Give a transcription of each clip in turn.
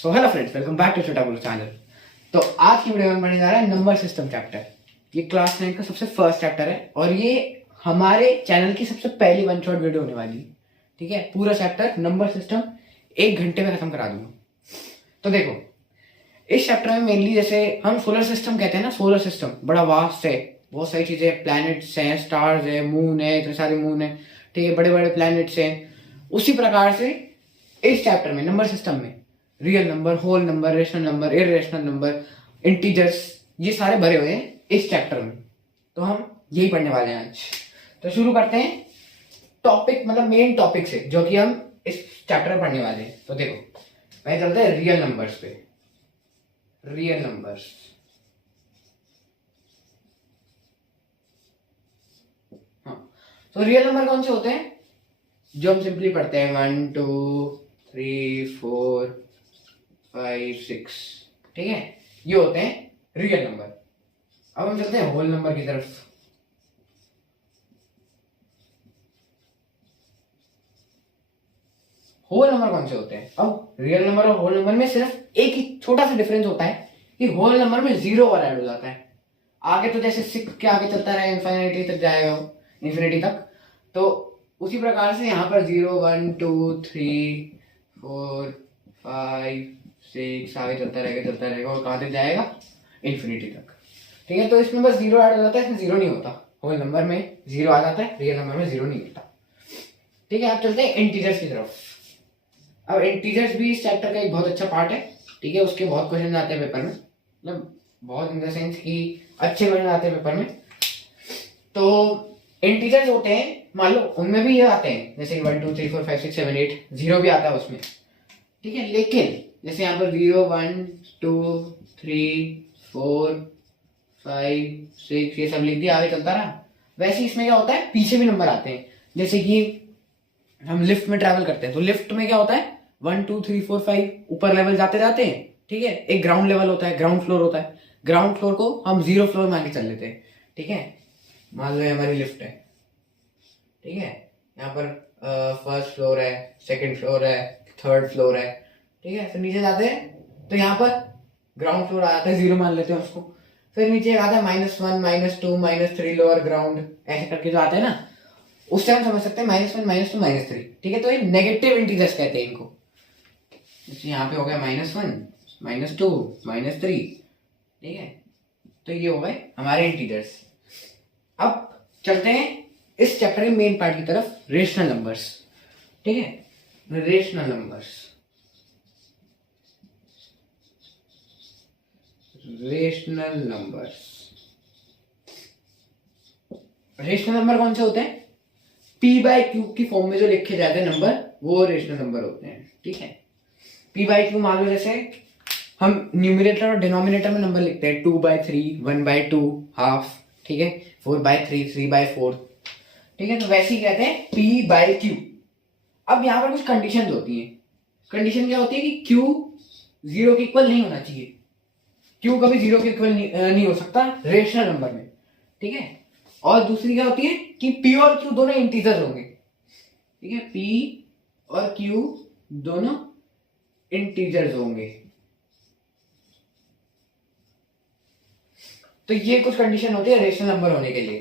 So hello friends, welcome back to Chhota Guru channel. तो आज की वीडियो में पढ़ने जा रहा है नंबर सिस्टम चैप्टर। ये क्लास 9 का सबसे फर्स्ट चैप्टर है और ये हमारे चैनल की सबसे पहली वन शॉट वीडियो होने वाली है। ठीक है, पूरा चैप्टर नंबर सिस्टम 1 घंटे में खत्म करा दूंगा। तो देखो, इस चैप्टर में मेनली जैसे हम सोलर सिस्टम कहते हैं ना, सोलर सिस्टम बड़ा वास्ट है, बहुत सारी चीजें, प्लैनेट्स हैं, स्टार्स है, मून है, इतने सारे मून है, ठीक है, बड़े बड़े प्लैनेट्स हैं। उसी प्रकार से इस चैप्टर में नंबर सिस्टम में real number, whole number, rational number, irrational number, integers, ये सारे भरे हुए हैं इस चैप्टर में। तो हम यही पढ़ने वाले हैं आज। तो शुरू करते हैं टॉपिक, मतलब मेन टॉपिक से, जो कि हम इस चैप्टर में पढ़ने वाले हैं। तो देखो, पहले चलते हैं रियल नंबर्स पे। रियल नंबर्स, हाँ, तो रियल नंबर कौन से होते हैं जो हम सिंपली पढ़ते हैं? 1 2 3 4 5 6, ठीक है, ये होते हैं रियल नंबर। अब हम चलते हैं होल नंबर की तरफ। होल नंबर कौन से होते हैं? अब रियल नंबर और होल नंबर में सिर्फ एक ही छोटा सा डिफरेंस होता है कि होल नंबर में 0 और ऐड हो जाता है। आगे तो जैसे 6 के आगे चलता रहेगा, इन्फिनिटी तक जाएगा वो, इन्फिनिटी तक। तो उसी प्रकार से यहाँ पर 0 1 2 3 4 5 6 आगे चलता रहेगा और कहाँ तक जाएगा? इन्फिनिटी तक। ठीक है, तो इसमें बस 0 ऐड हो जाता है, इसमें 0 नहीं होता। होल नंबर में 0 आ जाता है, रियल नंबर में 0 नहीं होता। ठीक है, अब चलते हैं इंटीजर्स की तरफ। अब इंटीजर्स भी इस चैप्टर का एक बहुत अच्छा पार्ट है। ठीक है, उसके बहुत क्वेश्चन आते हैं पेपर में, मतलब बहुत इन द सेंस कि अच्छे क्वेश्चन आते हैं पेपर में। तो इंटीजर्स होते हैं, मान लो उनमें भी ये आते हैं, जैसे 1 2 3 4 5 6 7 8, 0 भी आता है उसमें। ठीक है, लेकिन जैसे यहाँ पर 0 1 2 3 4 5 6 ये सब लिख दिया, आगे चलता रहा। वैसे इसमें क्या होता है, पीछे भी नंबर आते हैं। जैसे कि हम लिफ्ट में ट्रैवल करते हैं, तो लिफ्ट में क्या होता है, 1 2 3 4 5 ऊपर लेवल जाते जाते हैं। ठीक है, एक ग्राउंड लेवल होता है, ग्राउंड फ्लोर होता है। ग्राउंड फ्लोर को हम 0 फ्लोर मान के चल लेते हैं। ठीक है, मान लो हमारी लिफ्ट है। ठीक है, यहाँ पर फर्स्ट फ्लोर है, सेकंड फ्लोर है, थर्ड फ्लोर है। ठीक है, फिर नीचे जाते हैं तो यहाँ पर ग्राउंड फ्लोर आ जाता है, 0 मान लेते हैं उसको। फिर नीचे आता है -1 -2 -3 लोअर ग्राउंड, ऐसे करके जो आते हैं ना, उससे हम समझ सकते हैं -1 -2 -3। ठीक है, तो ये नेगेटिव इंटीजर्स कहते हैं इनको। जैसे यहाँ पे हो गया -1 -2 -3। ठीक है, तो ये हो गए हमारे इंटीजर्स। अब चलते हैं इस चैप्टर के मेन पार्ट की तरफ, रेशनल नंबर्स। ठीक है, rational numbers, rational numbers, rational number कौन से होते हैं? p/q की फॉर्म में जो लिखे जाते हैं नंबर, वो रेशनल नंबर होते हैं। ठीक है, p/q मान लो जैसे हम न्यूमरेटर और डिनोमिनेटर में नंबर लिखते हैं, 2/3 1/2 हाफ। ठीक है, 4/3 3/4। ठीक है, तो वैसे ही कहते हैं p/q। अब यहाँ पर कुछ कंडीशन होती हैं। कंडीशन क्या होती है कि q 0 के इक्वल नहीं होना चाहिए। q कभी 0 के इक्वल नहीं हो सकता रेशनल नंबर में। ठीक है, और दूसरी क्या होती है कि p और q दोनों इंटीजर्स होंगे। ठीक है, p और q दोनों इंटीजर्स होंगे। तो ये कुछ कंडीशन होती है रेशनल नंबर होने के लिए।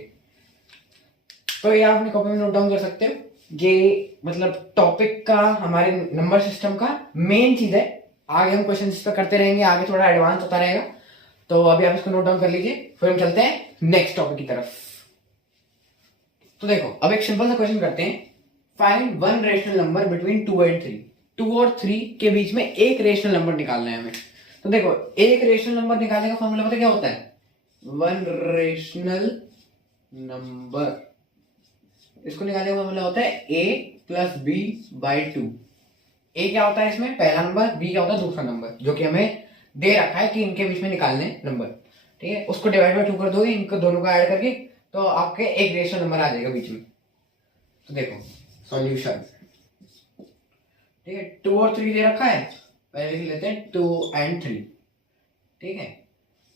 तो ये आप अपनी कॉपी में नोट डाउन कर सकते हो। ये मतलब टॉपिक का, हमारे नंबर सिस्टम का मेन चीज है। आगे हम क्वेश्चन इस पर करते रहेंगे, आगे थोड़ा एडवांस होता रहेगा। तो अभी आप इसको नोट डाउन कर लीजिए, फिर हम चलते हैं नेक्स्ट टॉपिक की तरफ। तो देखो, अब एक सिंपल सा क्वेश्चन करते हैं। Find one rational number between 2 and 3। 2 और 3 के बीच में एक रेशनल नंबर निकालना है हमें। तो देखो, एक रेशनल नंबर निकालने का फॉर्मूला पता क्या होता है? वन रेशनल नंबर, इसको निकालने का फॉर्मूला होता है a + b/2। a क्या होता है इसमें? पहला नंबर। b क्या होता है? दूसरा नंबर, जो कि हमें दे रखा है कि इनके बीच में निकालने नंबर। ठीक है, उसको डिवाइड बाय 2 कर दोगे, इनको दोनों को ऐड करके, तो आपके एक रेशनल नंबर आ जाएगा बीच में। तो देखो सॉल्यूशन। ठीक है, 2 और 3 दे रखा है, पहले लिख लेते हैं 2 and 3। ठीक है,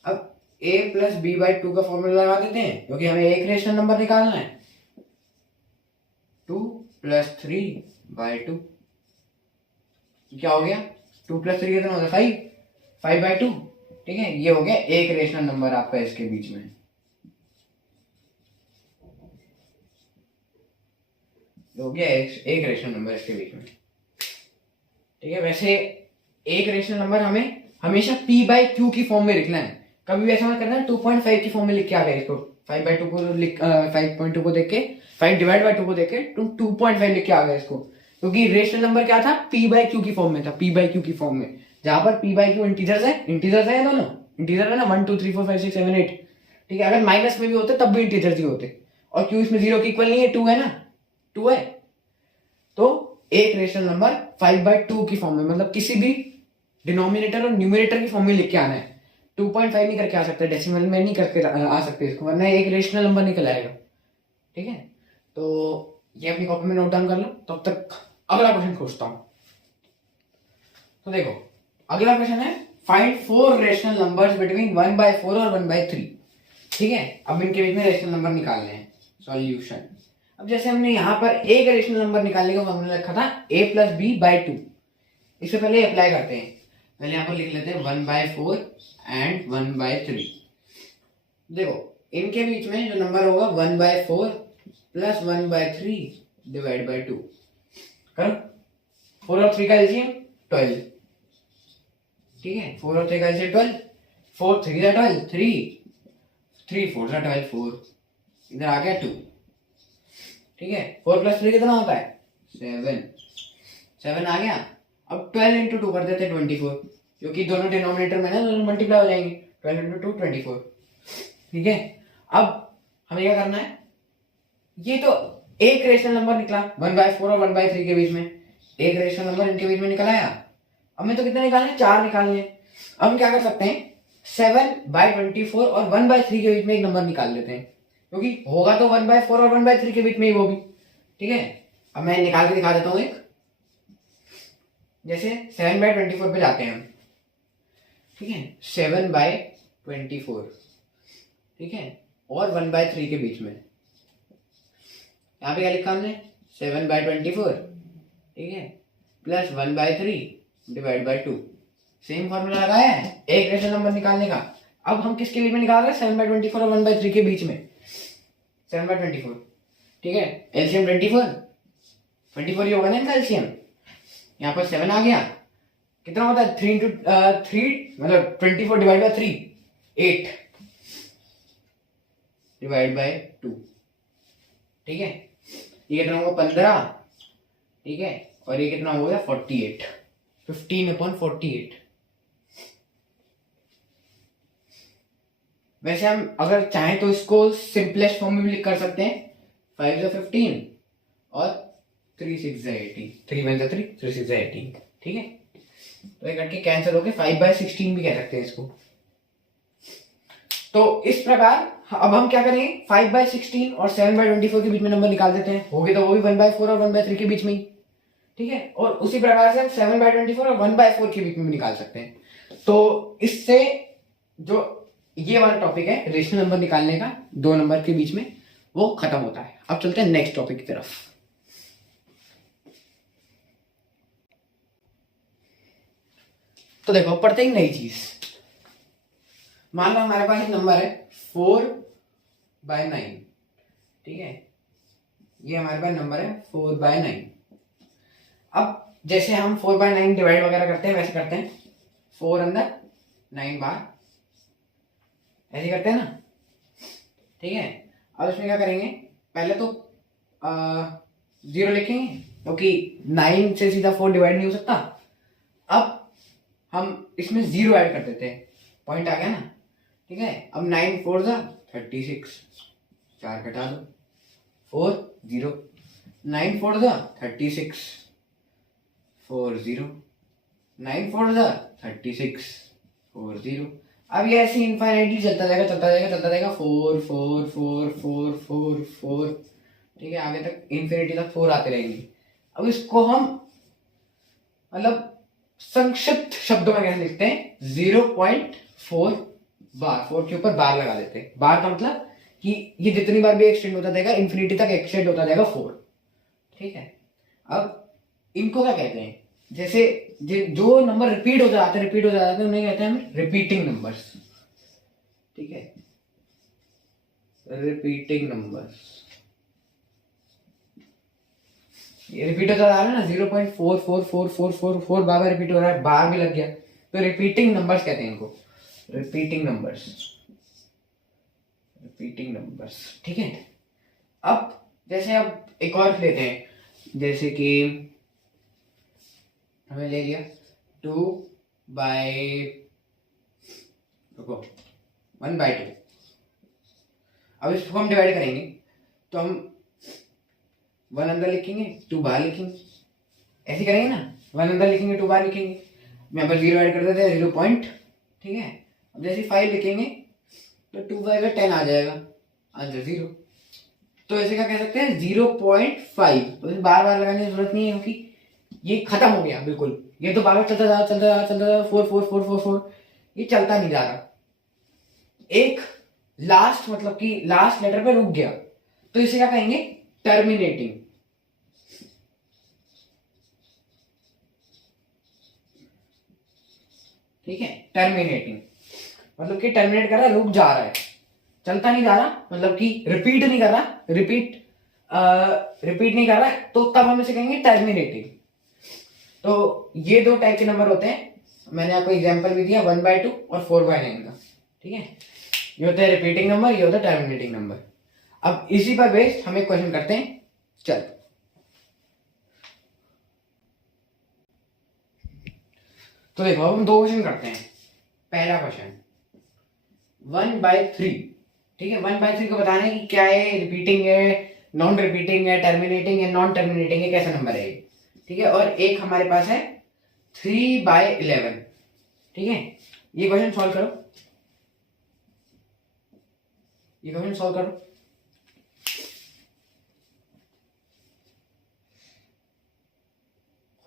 अब a + b/2 का फॉर्मूला लगा देते हैं, क्योंकि हमें एक रेशनल नंबर निकालना है। 2 + 3/2 क्या हो गया? 2 + 3 कितना होता है 5, 5/2। ठीक है, ये हो गया एक रेशनल नंबर आपका इसके बीच में। हो गया एक रेशनल नंबर इसके बीच में। ठीक है, वैसे एक रेशनल नंबर हमें हमेशा p/q की फॉर्म में लिखना है, कभी भी ऐसा मत करना 2.5 की फॉर्म में लिख के आ गए इसको, 5/2 को लिख 5.2 को देख के 5/2 को देख के तुम 2.5 लिख के आ गए इसको, क्योंकि रेशनल नंबर क्या था p/q की फॉर्म में था, p/q की फॉर्म में, जहां पर p/q इंटीजर्स है दोनों, इंटीजर है ना 1 2 3 4 5 6 7 8। ठीक है, अगर माइनस में भी होते तब भी इंटीजर्स ही होते, और q इसमें 0 के इक्वल नहीं है, 2 है ना, 2 है। तो एक रेशनल नंबर 5/2 की फॉर्म में, मतलब किसी भी डिनोमिनेटर और न्यूमरेटर की फॉर्म में लिख के आना है, 2.5 नहीं करके आ सकते, डेसिमल में नहीं करके आ सकते इसको, वरना एक रेशनल नंबर निकल आएगा। ठीक है, तो ये अपनी कॉपी में नोट डाउन कर लो, तब तक अगला क्वेश्चन खोजता हूं। तो देखो अगला क्वेश्चन है फाइंड 4 रेशनल नंबर्स बिटवीन 1/4 और 1/3। ठीक है, अब इनके बीच में रेशनल नंबर निकालने हैं। सॉल्यूशन, अब जैसे हमने यहाँ पर एक रेशनल नंबर निकालने का फॉर्मूला रखा था a + b/2, इससे पहले अप्लाई करते हैं। पहले यहाँ पर लिख लेते हैं 1/4 एंड 1/3। देखो इनके बीच में जो नंबर होगा 1/4 + 1/3 / 2 करो। 4 और 3 का एलसीएम 12। ठीक है, 4 और 3 का एलसीएम 12, 4 3 × 12 3, 3 4 × 12 4, इधर आ गया 2। ठीक है, 4 + 3 कितना होता है 7 आ गया। अब 12 × 2 कर देते हैं 24, क्योंकि दोनों डिनोमिनेटर में ना दोनों मल्टीप्लाई हो जाएंगे, 12 × 2 24। ठीक है, अब हमें क्या करना है, ये तो एक रेशनल नंबर निकला 1/4 और 1/3 के बीच में, एक रेशनल नंबर इनके बीच में निकल आया। अब मैं तो कितने निकालने, 4 निकालने। अब हम क्या कर सकते हैं 7/24 और 1/3 के बीच में एक नंबर निकाल लेते हैं, क्योंकि होगा तो 1/4 और 1/3 के बीच में ही वो भी। ठीक है, अब मैं निकाल के दिखा देता हूँ एक, जैसे 7/24 पे जाते हैं हम। ठीक है, 7/24, ठीक है, और 1/3 के बीच में, यहाँ पे क्या लिखा हमने 7/24, ठीक है, प्लस 1/3 / 2। सेम फॉर्मूला लगाया है एक रेशनल नंबर निकालने का। अब हम किसके बीच में निकाल रहे हैं 7/24 और 1/3 के बीच में, 7/24। ठीक है, एलसीएम 24 ही होगा ना इनका एलसीएम। यहाँ पर 7 आ गया, कितना होता है 3 × 3 मतलब 24 / 3 8 / 2। ठीक है, ये कितना होगा 15। ठीक है, और ये कितना हो गया 48, 15/48। वैसे हम अगर चाहें तो इसको सिंपलेस्ट फॉर्म में भी कर सकते हैं, 5 × 15 और 3 × 6 = 18, 3 × 1 = 3, 3 × 6 = 18। ठीक है, तो ये करके कैंसिल हो गए, 5/16 भी कह सकते हैं इसको। तो इस प्रकार अब हम क्या करेंगे 5/16 और 7/24 के बीच में नंबर निकाल देते हैं, हो गए तो वो भी 1/4 और 1/3 के बीच में ही। ठीक है, और उसी प्रकार से हम 7/24 और 1/4 के बीच में भी निकाल सकते हैं। तो इससे जो ये वाला टॉपिक है रेशनल नंबर निकालने का दो नंबर के बीच में, वो खत्म होता है। अब चलते हैं नेक्स्ट टॉपिक की तरफ। तो देखो पढ़ते ही नई चीज, मान लो हमारे पास एक नंबर है 4/9। ठीक है, ये हमारे पास नंबर है 4/9। अब जैसे हम 4/9 डिवाइड वगैरह करते हैं वैसे करते हैं, 4 अंदर 9 बाहर, ऐसे करते हैं ना। ठीक है, अब इसमें क्या करेंगे, पहले तो 0 लिखेंगे, क्योंकि 9 से सीधा 4 डिवाइड नहीं हो सकता। अब हम इसमें 0 ऐड कर देते हैं, पॉइंट आ गया ना। ठीक है, अब 9 4 × 36, 4 घटा दो, 4 0, 9 4 × 36 4 0, 9 4 × 36 4 0। अब ये ऐसे इनफाइनाइटली चलता जाएगा 4 4 4 4 4 4। ठीक है, आगे तक इन्फिनिटी तक 4 आते रहेंगे। अब इसको हम मतलब संक्षिप्त शब्दों में कैसे लिखते हैं, 0.4 बार, 4 के ऊपर बार लगा देते हैं। बार का मतलब कि ये जितनी बार भी एक्सटेंड होता जाएगा इन्फिनिटी तक एक्सटेंड होता जाएगा 4। ठीक है, अब इनको क्या कहते हैं, जैसे जो नंबर रिपीट हो जाते हैं उन्हें कहते हैं हम रिपीटिंग नंबर्स। ठीक है, रिपीटिंग नंबर्स। ये रिपीट होता जा रहा है ना, 0.444444 बार रिपीट हो रहा है, बार भी लग गया, तो रिपीटिंग नंबर्स कहते हैं इनको, रिपीटिंग नंबर्स, रिपीटिंग नंबर्स। ठीक है, अब जैसे अब एक और लेते हैं, जैसे कि हमें ले लिया 1/2। अब इसको हम डिवाइड करेंगे तो हम 1 अंदर लिखेंगे 2 बाहर लिखेंगे, ऐसे करेंगे ना, 1 अंदर लिखेंगे 2 बाहर लिखेंगे, यहाँ पर 0 ऐड कर देते हैं 0 पॉइंट। ठीक है, अब जैसे 5 लिखेंगे तो 2 5 10 आ जाएगा, आंसर 0। तो ऐसे क्या कह सकते हैं 0.5। तो बार बार लगाने की जरूरत नहीं है क्योंकि ये खत्म हो गया बिल्कुल, ये तो बार बार चलता जा 4 ये चलता नहीं जा रहा, एक लास्ट मतलब कि लास्ट लेटर पे रुक गया, तो इसे क्या कहेंगे टर्मिनेटिंग। ठीक है, टर्मिनेटिंग मतलब कि टर्मिनेट कर रहा है, रुक जा रहा है, चलता नहीं जा रहा, मतलब कि रिपीट नहीं कर रहा, रिपीट नहीं कर रहा है, तो तब हम इसे कहेंगे टर्मिनेटिंग। तो ये दो टाइप के नंबर होते हैं, मैंने आपको एग्जांपल भी दिया 1/2 और 4/9 का। ठीक है, ये होता है रिपीटिंग नंबर, ये होता है टर्मिनेटिंग नंबर। अब इसी पर बेस्ड हम एक क्वेश्चन करते हैं, चल तो देखो अब हम 2 क्वेश्चन करते हैं। पहला क्वेश्चन 1/3। ठीक है, 1/3 को बताना है कि क्या है, रिपीटिंग है, नॉन रिपीटिंग है, टर्मिनेटिंग है, नॉन टर्मिनेटिंग है, कैसा नंबर है ये। ठीक है, और एक हमारे पास है 3/11। ठीक है, ये क्वेश्चन सॉल्व करो, ये क्वेश्चन सॉल्व करो।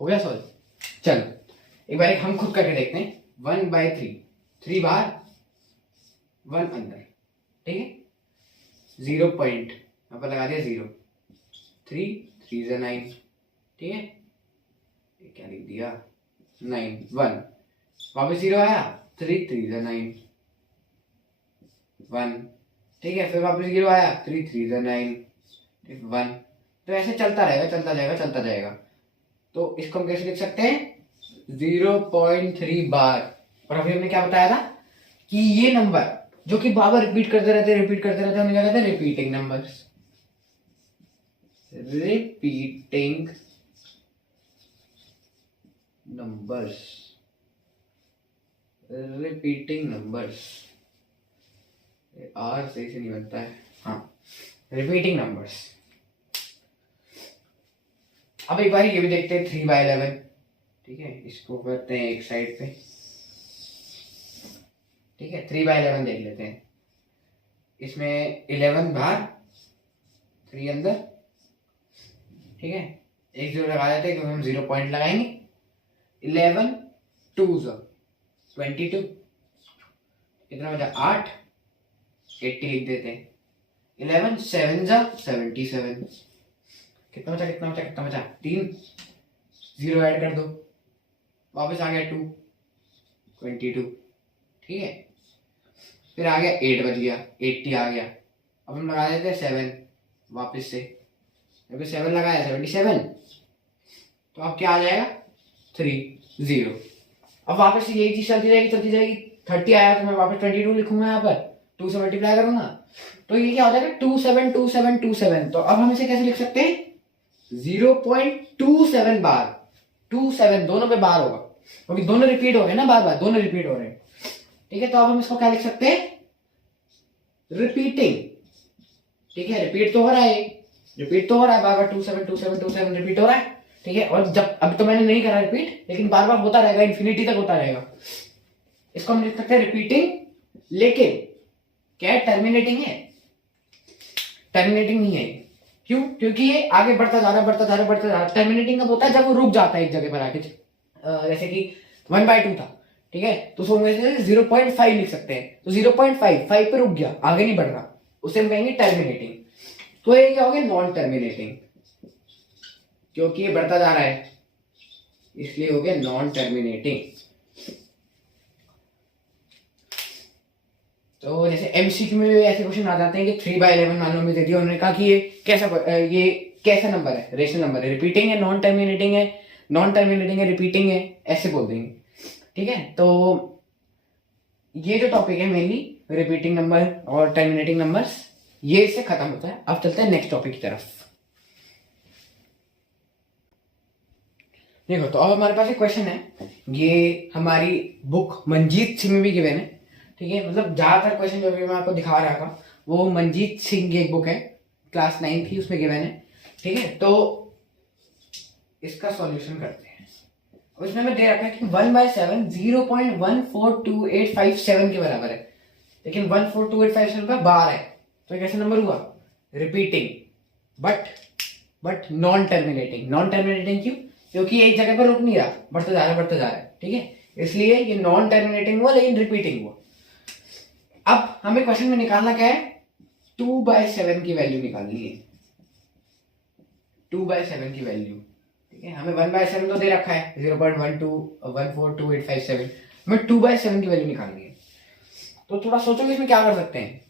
हो गया सॉल्व? चलो एक बार हम खुद करके देखते हैं। 1/3, 3 बार 1 अंदर। ठीक है, 0 पॉइंट यहाँ पर लगा दिया 0, 3 3 से 9। ठीक है, ये क्या लिख दिया 9 1, वापस 0 आया, 3 3 से 9 1। ठीक है, फिर वापस 0 आया, 3 3 से 9 1। तो ऐसे चलता रहेगा, चलता जाएगा, चलता जाएगा। तो इसको हम कैसे लिख सकते हैं 0.3 बार। और अभी हमने क्या बताया था कि ये नंबर जो कि बार बार रिपीट करते रहते हैं, रिपीट करते रहते हैं, क्या कहते हैं repeating numbers, repeating numbers, repeating numbers. आर सही से नहीं बनता है, हाँ, रिपीटिंग नंबर्स। अब एक बार ये भी देखते हैं 3/11। ठीक है, इसको करते हैं एक साइड पे। ठीक है, 3/11 देख लेते हैं। इसमें 11 बाहर, 3 अंदर। ठीक है, एक 0 लगा देते हैं क्योंकि हम 0 पॉइंट लगाएंगे। 11 2 22, कितना बचा 8, 80 लिख देते हैं। 11 7 77, कितना बचा कितना बचा कितना बचा 3, 0 ऐड कर दो, वापस आ गया 2 22। ठीक है, फिर आ गया 8 बच गया, 80 आ गया। अब हम लगा देते हैं 7 वापस से, 7 लगाया 77। तो अब क्या आ जाएगा 3 0। अब वापस से यही चीज चलती जाएगी चलती जाएगी। 30 आया तो मैं वापस 22 लिखूंगा, यहाँ पर 2 से मल्टीप्लाई करूंगा, तो ये क्या हो जाएगा 27 27 27। तो अब हम इसे कैसे लिख सकते हैं 0.27 बार, 27 दोनों पे बार होगा क्योंकि दोनों रिपीट हो रहे हैं ना, बार बार दोनों रिपीट हो रहे हैं। ठीक है, तो अब हम इसको क्या लिख सकते हैं रिपीटिंग। ठीक है, रिपीट तो हो रहा है, रिपीट तो हो रहा है, बार बार 27 27 27 रिपीट हो रहा है। ठीक है, और जब अभी तो मैंने नहीं करा रिपीट, लेकिन बार बार होता रहेगा, इन्फिनिटी तक होता रहेगा। इसको हम लिख सकते हैं रिपीटिंग। लेकिन क्या टर्मिनेटिंग है? टर्मिनेटिंग नहीं है। क्यों? क्योंकि ये आगे बढ़ता जा रहा है, बढ़ता जा रहा है, बढ़ता जा रहा है। टर्मिनेटिंग कब होता है जब वो रुक जाता है एक जगह पर आके, जैसे कि 1/2 था। ठीक है, तो उसको हम 0.5 लिख सकते हैं। तो 0.5 5 पे रुक गया, आगे नहीं बढ़ रहा, उसे हम कहेंगे टर्मिनेटिंग। तो ये क्या हो गया नॉन टर्मिनेटिंग, क्योंकि ये बढ़ता जा रहा है, इसलिए हो गया नॉन टर्मिनेटिंग। तो जैसे एमसीक्यू में ऐसे क्वेश्चन आ जाते हैं कि 3/11 मान लो मुझे दे दिया, उन्होंने कहा कि ये कैसा नंबर है, रेशनल नंबर है, रिपीटिंग है, नॉन टर्मिनेटिंग है, नॉन टर्मिनेटिंग है, रिपीटिंग है, ऐसे बोल देंगे। ठीक है, तो ये जो टॉपिक है मेनली रिपीटिंग नंबर और टर्मिनेटिंग नंबर्स, ये इससे खत्म होता है। अब चलते हैं नेक्स्ट टॉपिक की तरफ। देखो, तो अब हमारे पास एक क्वेश्चन है, ये हमारी बुक मंजीत सिंह में भी गिवन है। ठीक है, मतलब ज्यादातर क्वेश्चन जो मैं आपको दिखा रहा था वो मंजीत सिंह की एक बुक है, क्लास 9 की, उसमें गिवन है। ठीक है, तो इसका सॉल्यूशन करते हैं। उसमें हमें दे रखा है कि 1/7 0.142857 के बराबर है, लेकिन 142857 का बार है, तो ये कैसा नंबर हुआ? Repeating but non terminating. Non terminating क्यों? क्योंकि एक जगह पर रुक नहीं रहा, बढ़ता जा रहा है, बढ़ता जा रहा है। ठीक है, इसलिए ये नॉन टर्मिनेटिंग हुआ, लेकिन रिपीटिंग हुआ। अब हमें क्वेश्चन में निकालना क्या है? 2/7 की वैल्यू निकालनी है, 2/7 की वैल्यू। ठीक है, हमें 1/7 तो दे रखा है 0.1214287, हमें 2/7 की वैल्यू निकालनी है। तो थोड़ा सोचोगे इसमें क्या कर सकते हैं।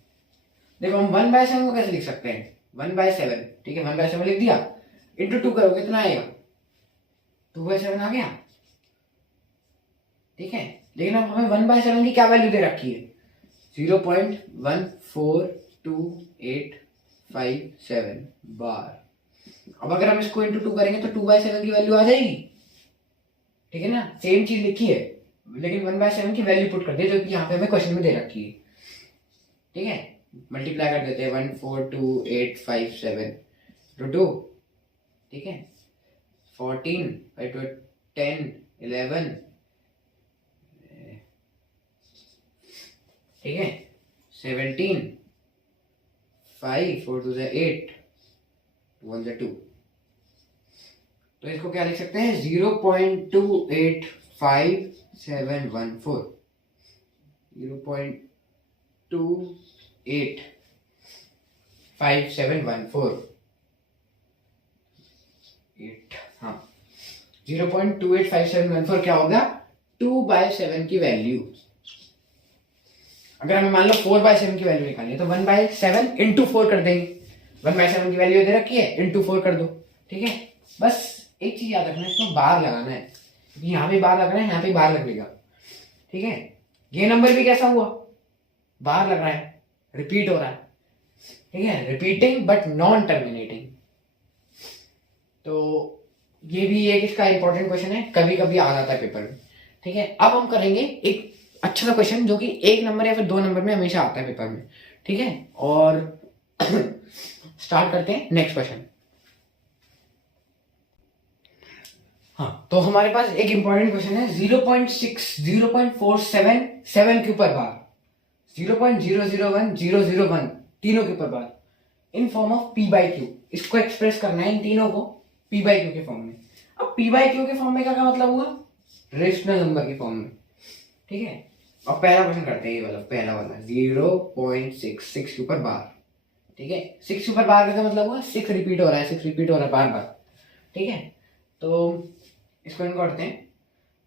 देखो, हम 1/7 को कैसे लिख सकते हैं? 1/7, ठीक है, 1/7 लिख दिया, इंटू 2 करोगे कितना आएगा? 2/7 आ गया। ठीक है, लेकिन अब हमें 1/7 की क्या वैल्यू दे रखी है? 0.14287 बार। अब अगर हम इसको इंटू 2 करेंगे तो 2/7 की वैल्यू आ जाएगी। ठीक है ना, सेम चीज लिखी है, लेकिन 1/7 की वैल्यू पुट कर दे, जो कि यहाँ पे हमें क्वेश्चन में दे रखी है। ठीक है, मल्टीप्लाई कर देते हैं 142,857 टू 2। ठीक है, 14 by 10 11, ठीक है, 17 5 4 2 8 1 2। तो इसको क्या लिख सकते हैं? 0.285714, 0.285714, 8, हाँ, 0.285714 क्या होगा? 2/7 की वैल्यू। अगर हमें मान लो 4/7 की वैल्यू निकालनी है तो 1/7 इंटू 4 कर देंगे। 1/7 की वैल्यू दे रखी है, इंटू 4 कर दो। ठीक है, बस एक चीज याद रखना है, इसको बार लगाना है, यहाँ पे बार लगना है, यहाँ पे बार लगेगा। ठीक है, ये नंबर भी कैसा हुआ? बार लग रहा है, रिपीट हो रहा है। ठीक है, रिपीटिंग बट नॉन टर्मिनेटिंग। तो ये भी एक इसका इंपॉर्टेंट क्वेश्चन है, कभी कभी आ जाता है पेपर में। ठीक है, अब हम करेंगे एक अच्छा सा क्वेश्चन जो कि 1 नंबर या फिर 2 नंबर में हमेशा आता है पेपर में। ठीक है, और स्टार्ट करते हैं नेक्स्ट क्वेश्चन। हाँ, तो हमारे पास एक इंपॉर्टेंट क्वेश्चन है, 0.477 के ऊपर बार, 0.001001 तीनों के ऊपर बार, इन फॉर्म ऑफ p/q। इसको एक्सप्रेस करना है इन तीनों को p/q के फॉर्म में। अब p/q के फॉर्म में क्या मतलब हुआ? रेशनल नंबर के फॉर्म में। ठीक है, अब पहला क्वेश्चन करते हैं, ये वाला पहला वाला 0.66 के ऊपर बार। ठीक है, 6 के ऊपर बार का मतलब हुआ 6 रिपीट हो रहा है, 6 रिपीट हो रहा है बार बार। ठीक है, तो इसको इनको करते हैं।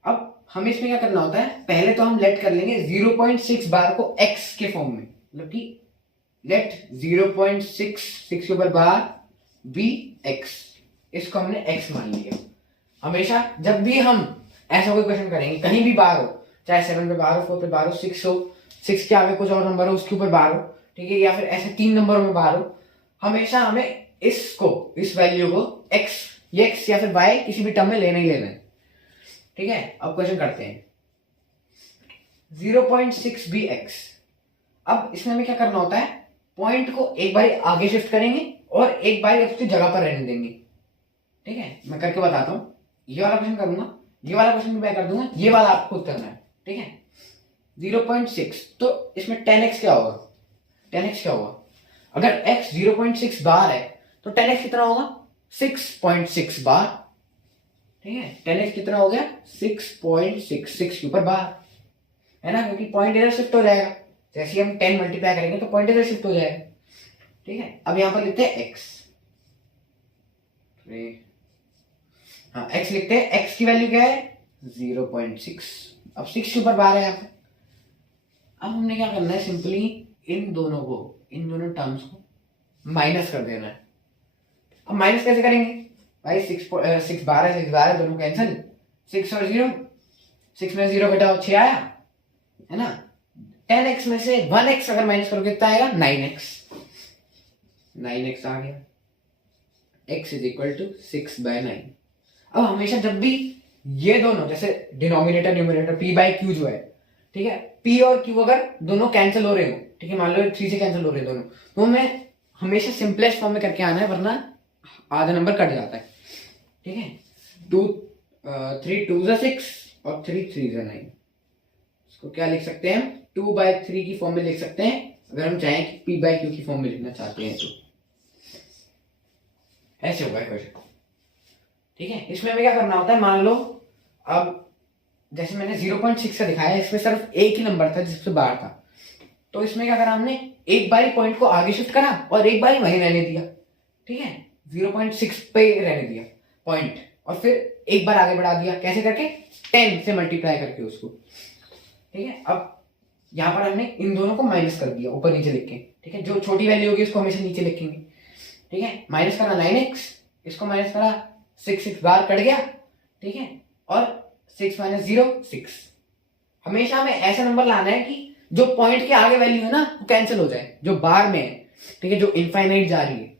अब हमें इसमें क्या करना होता है? पहले तो हम लेट कर लेंगे 0.6 बार को x के फॉर्म में, मतलब कि लेट 0.66 के ऊपर बार बी x, इसको हमने x मान लिया। हमेशा जब भी हम ऐसा कोई क्वेश्चन करेंगे, कहीं भी बार हो, चाहे 7 पे बार हो, 4 पे बार हो, 6 हो, 6 के आगे कुछ और नंबर हो उसके ऊपर बार हो, ठीक है, या फिर ऐसे 3 नंबरों में बार हो, हमेशा हमें इसको, इस वैल्यू को x या फिर y किसी भी टर्म में लेना ही लेना है। ठीक है, अब क्वेश्चन करते हैं 0.6 भी x। अब इसमें हमें क्या करना होता है? पॉइंट को एक बार आगे शिफ्ट करेंगे और एक बार उसकी जगह पर रहने देंगे। ठीक है, मैं करके बताता हूं। ये वाला क्वेश्चन करूंगा, ये वाला क्वेश्चन भी मैं कर दूंगा, ये वाला आपको खुद करना है। ठीक है, 0.6, तो इसमें 10x क्या होगा? 10x क्या होगा? अगर x 0.6 बार है तो 10x कितना होगा? 6.6 बार। ठीक है, 10x कितना हो गया? 6.66 के ऊपर बार, है ना, क्योंकि पॉइंट इधर शिफ्ट हो जाएगा। जैसे हम 10 मल्टीप्लाई करेंगे तो पॉइंट इधर शिफ्ट हो जाएगा। ठीक है, अब यहां पर लिखते हैं x। हाँ x लिखते हैं, x की वैल्यू क्या है 0.6। अब 6 के ऊपर बार है यहाँ पे। अब हमने क्या करना है, सिंपली इन दोनों टर्म्स को माइनस कर देना है। अब माइनस कैसे करेंगे भाई, 6 12 दोनों कैंसिल, 6 और 0, 6 में 0 घटाओ 6 आया है ना। 10x में से 1x अगर माइनस करोगे कितना आएगा 9x, 9x आ गया। x is equal to 6/9। अब हमेशा जब भी ये दोनों जैसे denominator numerator p by q जो है, ठीक है, p और q अगर दोनों कैंसिल हो रहे हो, ठीक है, मान लो 3 से कैंसिल हो रहे हैं दोनों, तो हमें हमेशा सिंपलेस्ट फॉर्म में करके आना है, वरना आधा नंबर कट जाता है। ठीक है, 3 2 6 और 3 3 9। इसको क्या लिख सकते हैं हम, 2/3 की फॉर्म में लिख सकते हैं, अगर हम चाहें कि p बाई क्यू की फॉर्म में लिखना चाहते हैं तो ऐसे होगा क्वेश्चन। ठीक है, इसमें हमें क्या करना होता है, मान लो अब जैसे मैंने 0.6 का दिखाया, इसमें सिर्फ एक ही नंबर था जिससे बाहर था, तो इसमें क्या करा हमने, एक बार ही पॉइंट को आगे शिफ्ट करा और एक बार ही वहीं रहने दिया। ठीक है, 0.6 पे रहने दिया पॉइंट, और फिर एक बार आगे बढ़ा दिया, कैसे करके 10 से मल्टीप्लाई करके उसको। ठीक है, अब यहां पर हमने इन दोनों को माइनस कर दिया ऊपर नीचे लिख के। ठीक है, जो छोटी वैल्यू होगी उसको हमेशा नीचे लिखेंगे। ठीक है, माइनस करा 9x, इसको माइनस करा 6 बार कट गया। ठीक है, और 6 - 0 6। हमेशा हमें ऐसा नंबर लाना है कि जो पॉइंट के आगे वैल्यू है ना वो कैंसिल हो जाए, जो बार में है। ठीक है, जो इनफाइनाइट जा रही है।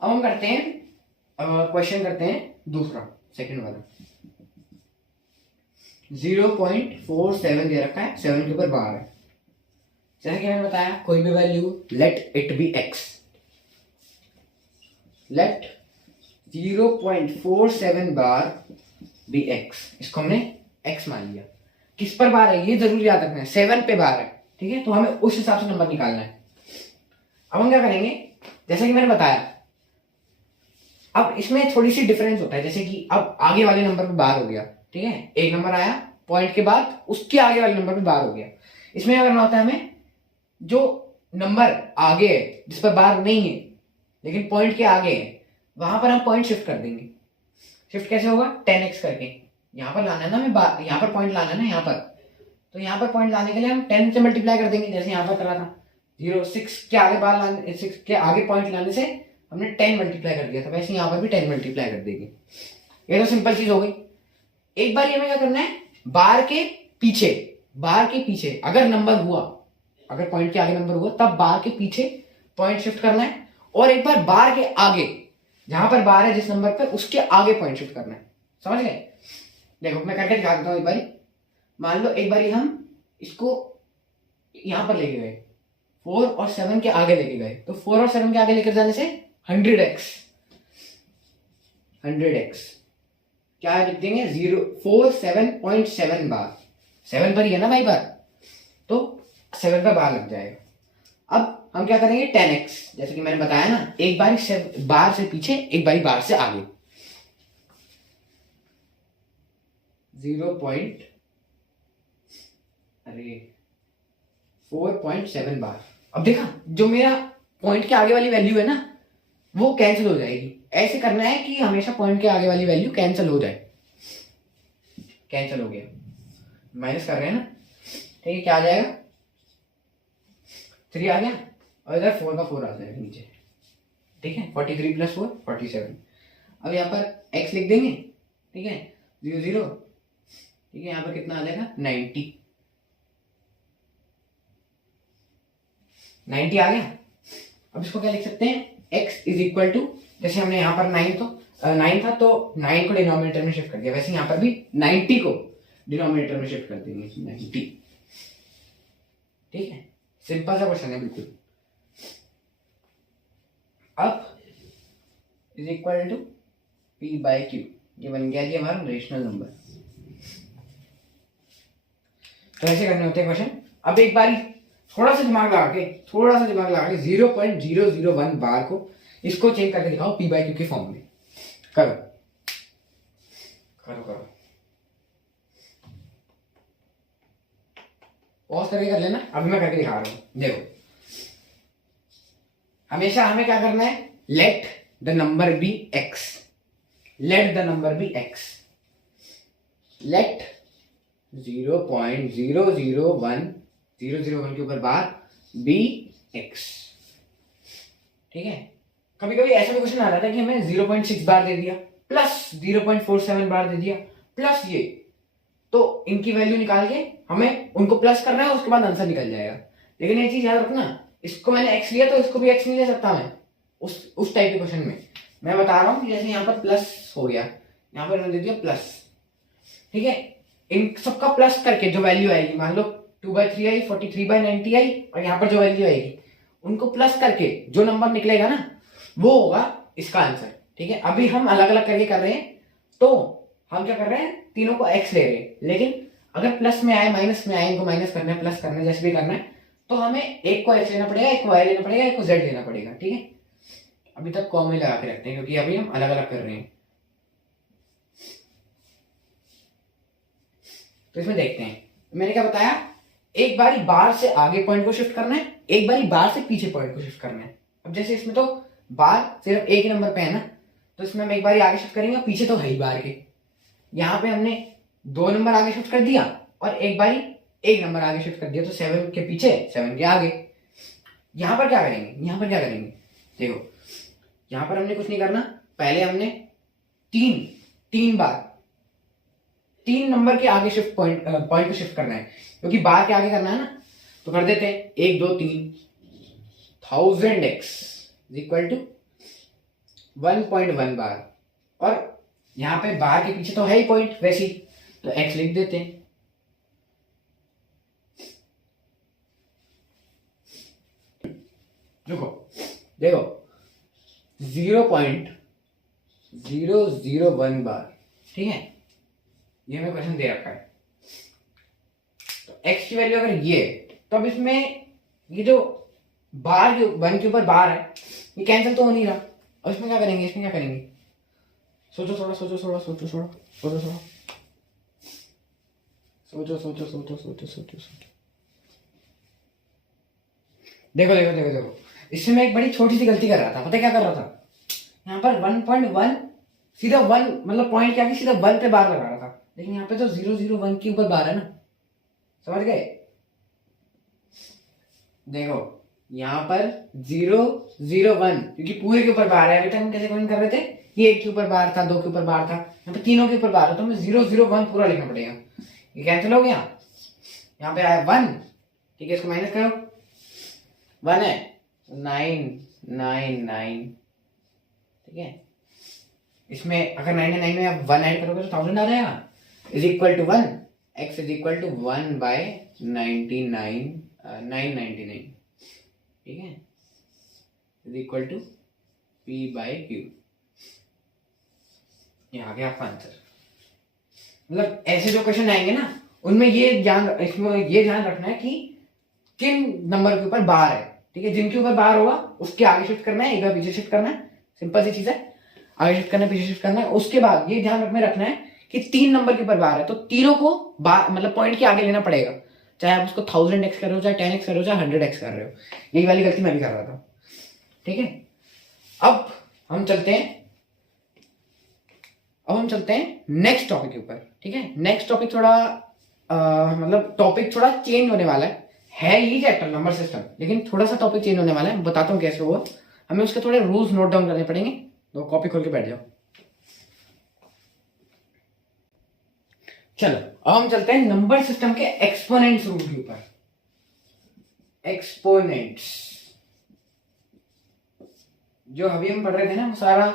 अब हम करते हैं क्वेश्चन करते हैं दूसरा, सेकंड वाला। 0.47 दे रखा है, 7 के ऊपर बार है। जैसा कि मैंने बताया, कोई भी value let it be x, let 0.47 bar be x। इसको हमने x मान लिया। किस पर बार है ये जरूर याद रखना है, 7 पे बार है। ठीक है, तो हमें उस हिसाब से नंबर निकालना है। अब हम क्या करेंगे, जैसे कि मैंने बताया, अब इसमें थोड़ी सी डिफरेंस होता है, जैसे कि अब आगे वाले नंबर पे बार हो गया। ठीक है, एक नंबर आया पॉइंट के बाद, उसके आगे वाले नंबर पे बार हो गया। इसमें क्या करना होता है हमें, जो नंबर आगे है जिस पर बार नहीं है लेकिन पॉइंट के आगे है, वहां पर हम पॉइंट शिफ्ट कर देंगे। शिफ्ट कैसे होगा, 10x करके। यहां पर लाना है ना हमें, यहाँ पर पॉइंट लाना है ना यहाँ पर, तो यहाँ पर पॉइंट लाने के लिए हम 10 से मल्टीप्लाई कर देंगे, जैसे यहाँ पर करा था। 6 के आगे बार लाने, 6 के आगे पॉइंट लाने से हमने 10 मल्टीप्लाई कर दिया था, वैसे यहाँ पर भी 10 मल्टीप्लाई कर देंगे। ये तो सिंपल चीज हो गई। एक बार हमें क्या करना है, बार के पीछे अगर नंबर हुआ, अगर पॉइंट के आगे नंबर हुआ, तब बार के पीछे पॉइंट शिफ्ट करना है, और एक बार बार के आगे, जहां पर बार है जिस नंबर पर, उसके आगे पॉइंट शिफ्ट करना है। समझ गए? देखो मैं करके दिखा देता हूं एक बारी। मान लो एक बारी हम इसको यहां पर लेके गए, 4 और 7 के आगे लेके गए, तो 4 और 7 के आगे लेकर जाने से 100x क्या लिख देंगे, 047.7 बार। 7 पर ही है ना भाई बार, तो 7 पर बार लग जाएगा। अब हम क्या करेंगे, 10x, जैसे कि मैंने बताया ना, एक बारी बार से पीछे, एक बारी बार से आगे। 4.7 बार। अब देखा, जो मेरा पॉइंट के आगे वाली वैल्यू है ना वो कैंसिल हो जाएगी। ऐसे करना है कि हमेशा पॉइंट के आगे वाली वैल्यू कैंसिल हो जाए। कैंसिल हो गया, माइनस कर रहे हैं ना, ठीक है, क्या आ जाएगा, 3 आ गया, और इधर 4 का 4 आ जाएगा नीचे। ठीक है, 43 + 4 47। अब यहाँ पर x लिख देंगे। ठीक है, 0 0। ठीक है, यहाँ पर कितना आ जाएगा, 90 आ गया। अब इसको क्या लिख सकते हैं, x इज इक्वल टू, जैसे हमने यहाँ पर 9 था तो 9 को डिनोमिनेटर में शिफ्ट कर दिया, वैसे यहाँ पर भी 90 को डिनोमिनेटर में शिफ्ट कर देंगे, 90। ठीक है, सिंपल सा क्वेश्चन है बिल्कुल। अब इज इक्वल टू p/q, ये बन गया जी हमारा रेशनल नंबर। तो ऐसे करने होते हैं क्वेश्चन। अब एक बारी थोड़ा सा दिमाग लगा के 0.001 बार को इसको चेंज करके दिखाओ p/q के फॉर्म में। करो पॉज करके कर लेना, अभी मैं करके दिखा रहा हूं। देखो, हमेशा हमें क्या करना है, let the number be x, let the number be x, let 0.001 के ऊपर बार बी x। ठीक है, कभी कभी ऐसा भी क्वेश्चन आ रहा था कि हमें 0.6 बार दे दिया प्लस 0.47 बार दे दिया प्लस ये, तो इनकी वैल्यू निकाल के हमें उनको प्लस करना है, उसके बाद आंसर निकल जाएगा। लेकिन एक चीज याद रखना, इसको मैंने x लिया तो इसको भी x नहीं ले सकता मैं उस टाइप के क्वेश्चन में। मैं बता रहा हूँ जैसे यहाँ पर प्लस हो गया, यहाँ पर मैंने दे दिया प्लस, ठीक है, इन सबका प्लस करके जो वैल्यू आएगी, मान लो 2/3 आई, 43/90 आई, और यहाँ पर जो वैल्यू आएगी उनको प्लस करके जो नंबर निकलेगा ना वो होगा इसका आंसर। ठीक है, अभी हम अलग अलग करके कर रहे हैं, तो हम क्या कर रहे हैं, तीनों को x ले रहे हैं, लेकिन अगर प्लस में आए माइनस में आए, इनको माइनस करना है प्लस करना है, जैसे भी करना है, तो हमें एक को x लेना पड़ेगा, एक को y लेना पड़ेगा, एक को z लेना पड़ेगा। ठीक है, अभी तक कॉमा लगा के रखते हैं क्योंकि अभी हम अलग अलग कर रहे हैं। तो इसमें देखते हैं, मैंने क्या बताया, एक बारी बार से आगे पॉइंट को शिफ्ट करना है, एक बारी बार से पीछे पॉइंट को शिफ्ट करना है। अब जैसे इसमें तो बार सिर्फ एक नंबर पे है ना, तो इसमें हम एक बारी आगे शिफ्ट करेंगे, पीछे तो है ही बार के। यहाँ पे हमने 2 नंबर आगे शिफ्ट कर दिया और एक बारी 1 नंबर आगे शिफ्ट कर दिया, तो 7 के पीछे 7 के आगे। यहाँ पर क्या करेंगे, यहाँ पर क्या करेंगे, देखो यहाँ पर हमने कुछ नहीं करना, पहले हमने तीन बार 3 नंबर के आगे शिफ्ट पॉइंट को शिफ्ट करना है, क्योंकि बार के आगे करना है ना। तो कर देते हैं 1 2 3, 1000x इक्वल टू 1.1 बार, और यहाँ पे बार के पीछे तो है ही पॉइंट वैसे ही, तो x लिख देते हैं। रुको, देखो 0.001 बार, ठीक है, ये हमें क्वेश्चन दे रखा है। तो x की वैल्यू अगर ये, तो अब इसमें ये जो बार जो 1 के ऊपर बार है ये कैंसिल तो हो नहीं रहा, और इसमें क्या करेंगे, इसमें क्या करेंगे, सोचो थोड़ा, सोचो थोड़ा, सोचो थोड़ा, सोचो थोड़ा, सोचो सोचो सोचो सोचो सोचो सोचो। देखो देखो देखो देखो, इससे मैं एक बड़ी छोटी सी गलती कर रहा था, पता है क्या कर रहा था, यहाँ पर 1.1 सीधा 1 मतलब पॉइंट क्या, सीधा 1 पे बार लगा रहा था, लेकिन यहाँ पे तो 001 के ऊपर बार है ना, समझ गए। देखो यहाँ पर 001 क्योंकि पूरे के ऊपर बार है, अभी तक हम कैसे कमेंट कर रहे थे, ये 1 के ऊपर बार था, 2 के ऊपर बार था, यहाँ पे तीनों के ऊपर बार है, तो हमें 001 पूरा लिखना पड़ेगा। ये कैंसिल हो गया, यहाँ पे आया 1, ठीक है, इसको माइनस करो, 1 है 999, ठीक है, इसमें अगर 999 में आप 1 ऐड करोगे तो 1000 आ जाएगा, is equal to 1, x is equal to 1/999, ठीक है, इज इक्वल टू p/q। ये आ गया आपका आंसर। मतलब ऐसे जो क्वेश्चन आएंगे ना, उनमें इसमें ये ध्यान रखना है कि किन नंबर के ऊपर बार है, ठीक है, जिनके ऊपर बार होगा उसके आगे शिफ्ट करना है, एक बार पीछे शिफ्ट करना है, सिंपल सी चीज है, आगे शिफ्ट करना है, पीछे शिफ्ट करना है। उसके बाद ये ध्यान रखना है कि 3 नंबर के ऊपर बार है, तो तीनों को बार मतलब पॉइंट के आगे लेना पड़ेगा, चाहे आप उसको 1000x कर रहे हो, चाहे 10x कर रहे हो, चाहे 100x कर रहे हो। यही वाली गलती मैं भी कर रहा था, ठीक है। अब हम चलते हैं नेक्स्ट टॉपिक के ऊपर, ठीक है। नेक्स्ट टॉपिक थोड़ा मतलब टॉपिक थोड़ा चेंज होने वाला है ही चैप्टर नंबर सिस्टम, लेकिन थोड़ा सा टॉपिक चेंज होने वाला है, बताता हूँ कैसे हुआ। हमें उसके थोड़े रूल्स नोट डाउन करने पड़ेंगे, तो कॉपी खोल के बैठ जाओ। चलो अब हम चलते हैं नंबर सिस्टम के एक्सपोनेंट्स रूल के ऊपर। एक्सपोनेंट्स जो अभी हम पढ़ रहे थे ना, वो सारा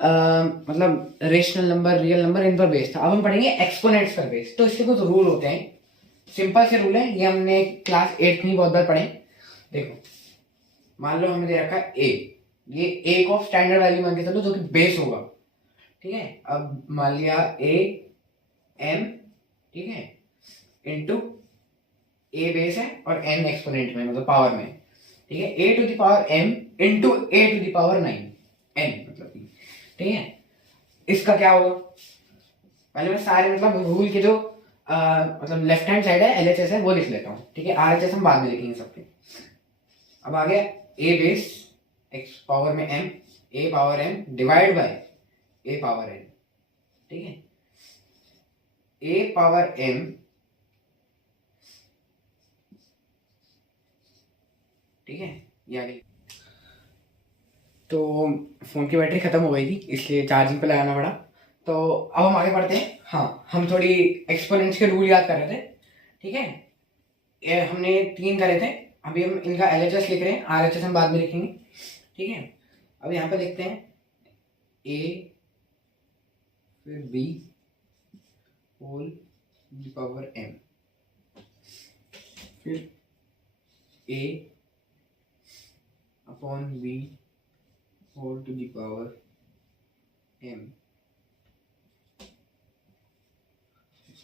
मतलब रेशनल नंबर, रियल नंबर, इन पर बेस्ड था। अब हम पढ़ेंगे एक्सपोनेंट्स पर बेस्ड। तो इसके कुछ रूल होते हैं, सिंपल से रूल है, ये हमने क्लास 8 में बहुत बार पढ़े। देखो मान लो हमें दे रखा है a, ये a को स्टैंडर्ड वैल्यू मान के चलो जो कि बेस होगा, ठीक है। अब मान लिया a m, ठीक है, इंटू a बेस है और n एक्सपोनेंट में मतलब पावर में, ठीक है, a to the power m into a to the power 9 n मतलब, ठीक है। इसका क्या होगा, पहले मैं सारे मतलब रूल के जो मतलब लेफ्ट हैंड साइड है LHS है वो लिख लेता हूँ, ठीक है। RHS हम बाद में लिखेंगे सबके। अब आ गया a बेस x पावर में m, a power m divide by a power n, ठीक है, a पावर m ठीक है, ये आगे। तो फोन की बैटरी खत्म हो गई थी इसलिए चार्जिंग पे लगाना पड़ा। तो अब हम आगे बढ़ते हैं। हाँ, हम थोड़ी एक्सपोनेंट्स के रूल याद कर रहे थे, ठीक है। ये हमने 3 करे थे, अभी हम इनका LHS लिख रहे हैं, RHS हम बाद में लिखेंगे, ठीक है। अब यहाँ पे लिखते हैं a फिर b whole the power m, फिर a upon b whole to the power m,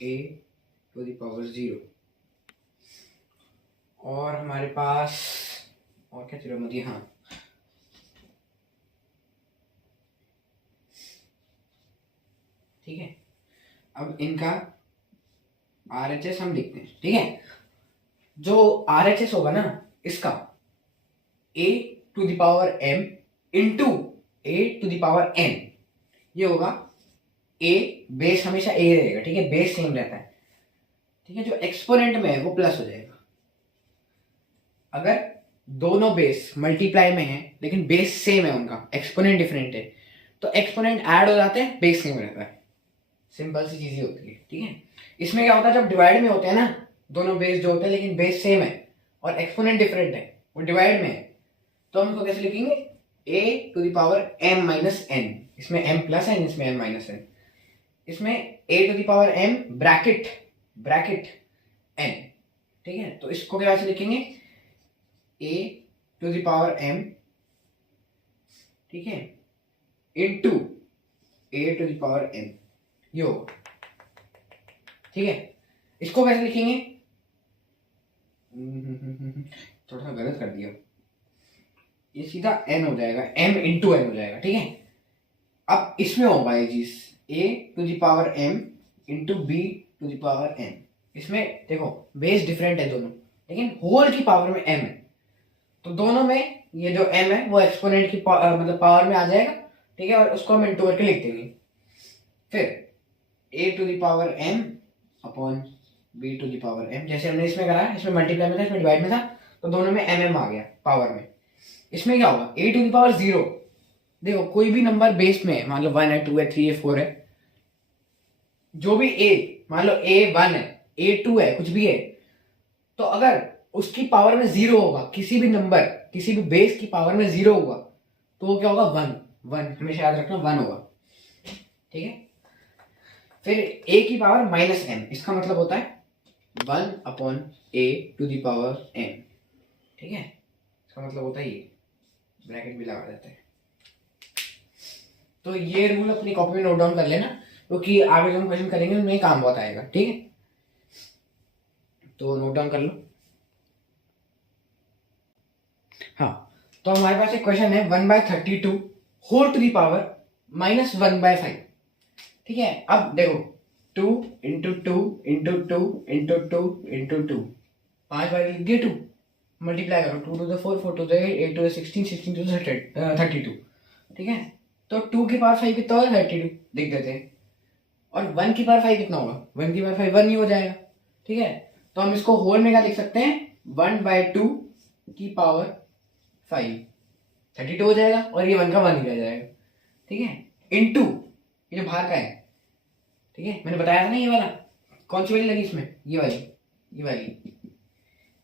a to the power 0। और हमारे पास और क्या जरूरत होती है, हाँ, ठीक है। अब इनका RHS हम लिखते हैं, ठीक है। जो RHS होगा ना इसका a to the power m into a to the power n, ये होगा a, बेस हमेशा a रहेगा, ठीक है, बेस सेम रहता है, ठीक है। जो एक्सपोनेंट में है वो प्लस हो जाएगा। अगर दोनों बेस मल्टीप्लाई में है लेकिन बेस सेम है, उनका एक्सपोनेंट डिफरेंट है, तो एक्सपोनेंट ऐड हो जाते हैं, बेस सेम रहता है। सिंपल सी चीजें होती है, ठीक है। इसमें क्या होता है, जब डिवाइड में होते हैं ना दोनों बेस जो होते हैं लेकिन बेस सेम है और एक्सपोनेंट डिफरेंट है, वो डिवाइड में है, तो हम इसको कैसे लिखेंगे, a to the power m minus n, इसमें m प्लस n, इसमें m माइनस n, इसमें a to the power m bracket n, ठीक है। तो इसको क्या से लिखेंगे, a to the power m, ठीक है, into a to the power n, यो, ठीक है। इसको कैसे लिखेंगे, थोड़ा सा गलत कर दिया, ये सीधा n हो जाएगा, m इंटू n हो जाएगा, ठीक है। अब इसमें होगा ये चीज a to the power m into b to the power n, इसमें देखो बेस डिफरेंट है दोनों लेकिन होल की पावर में m है, तो दोनों में ये जो m है वो एक्सपोनेंट की मतलब पावर में आ जाएगा, ठीक है। और उसको हम इंटू करके लिख देंगे, फिर a to the power m upon b to the power m, जैसे हमने इसमें करा, इसमें मल्टीप्लाई में था, इसमें डिवाइड में था, तो दोनों में mm आ गया पावर में। इसमें क्या होगा, a टू द पावर 0, देखो कोई भी नंबर बेस में मान लो 1 है, 2 है, 3 है, 4 है, जो भी a, मान लो a 1 है, a 2 है, कुछ भी है, तो अगर उसकी पावर में 0 होगा, किसी भी नंबर किसी भी बेस की पावर में 0 होगा, तो वो क्या होगा, 1 हमेशा याद रखना 1 होगा, ठीक है। फिर a की पावर माइनस m, इसका मतलब होता है 1 upon a to the power m, ठीक है। इसका मतलब होता है ये, ब्रैकेट भी लगा देते हैं। तो ये रूल अपनी कॉपी में नोट डाउन कर लेना, क्योंकि आगे जो हम क्वेश्चन करेंगे उनमें काम बहुत आएगा, ठीक है। तो नोट डाउन कर लो। हाँ, तो हमारे पास एक क्वेश्चन है 1/32 whole to the power minus 1/5, ठीक है। अब देखो 2 इंटू 2 इंटू 2 इंटू 2 इंटू 2, 5 बार लिख दिए 2, मल्टीप्लाई करो, 2 to the 4, 4 to the 8, 8 to the 16, 16 to the 32, ठीक है। तो 2 की पावर 5 कितना होगा, 32 लिख देते हैं। और 1 की पावर 5 कितना होगा, 1 की पावर 5 1 ही हो जाएगा, ठीक है। तो हम इसको होल में क्या लिख सकते हैं, 1/2 की पावर 5, 32 हो जाएगा, और ये 1 का 1 ही रह जाएगा, ठीक है। इंटू ये जो बाहर का है, ठीक है, मैंने बताया था ना ये वाला, कौन सी वाली लगी इसमें, ये वाली।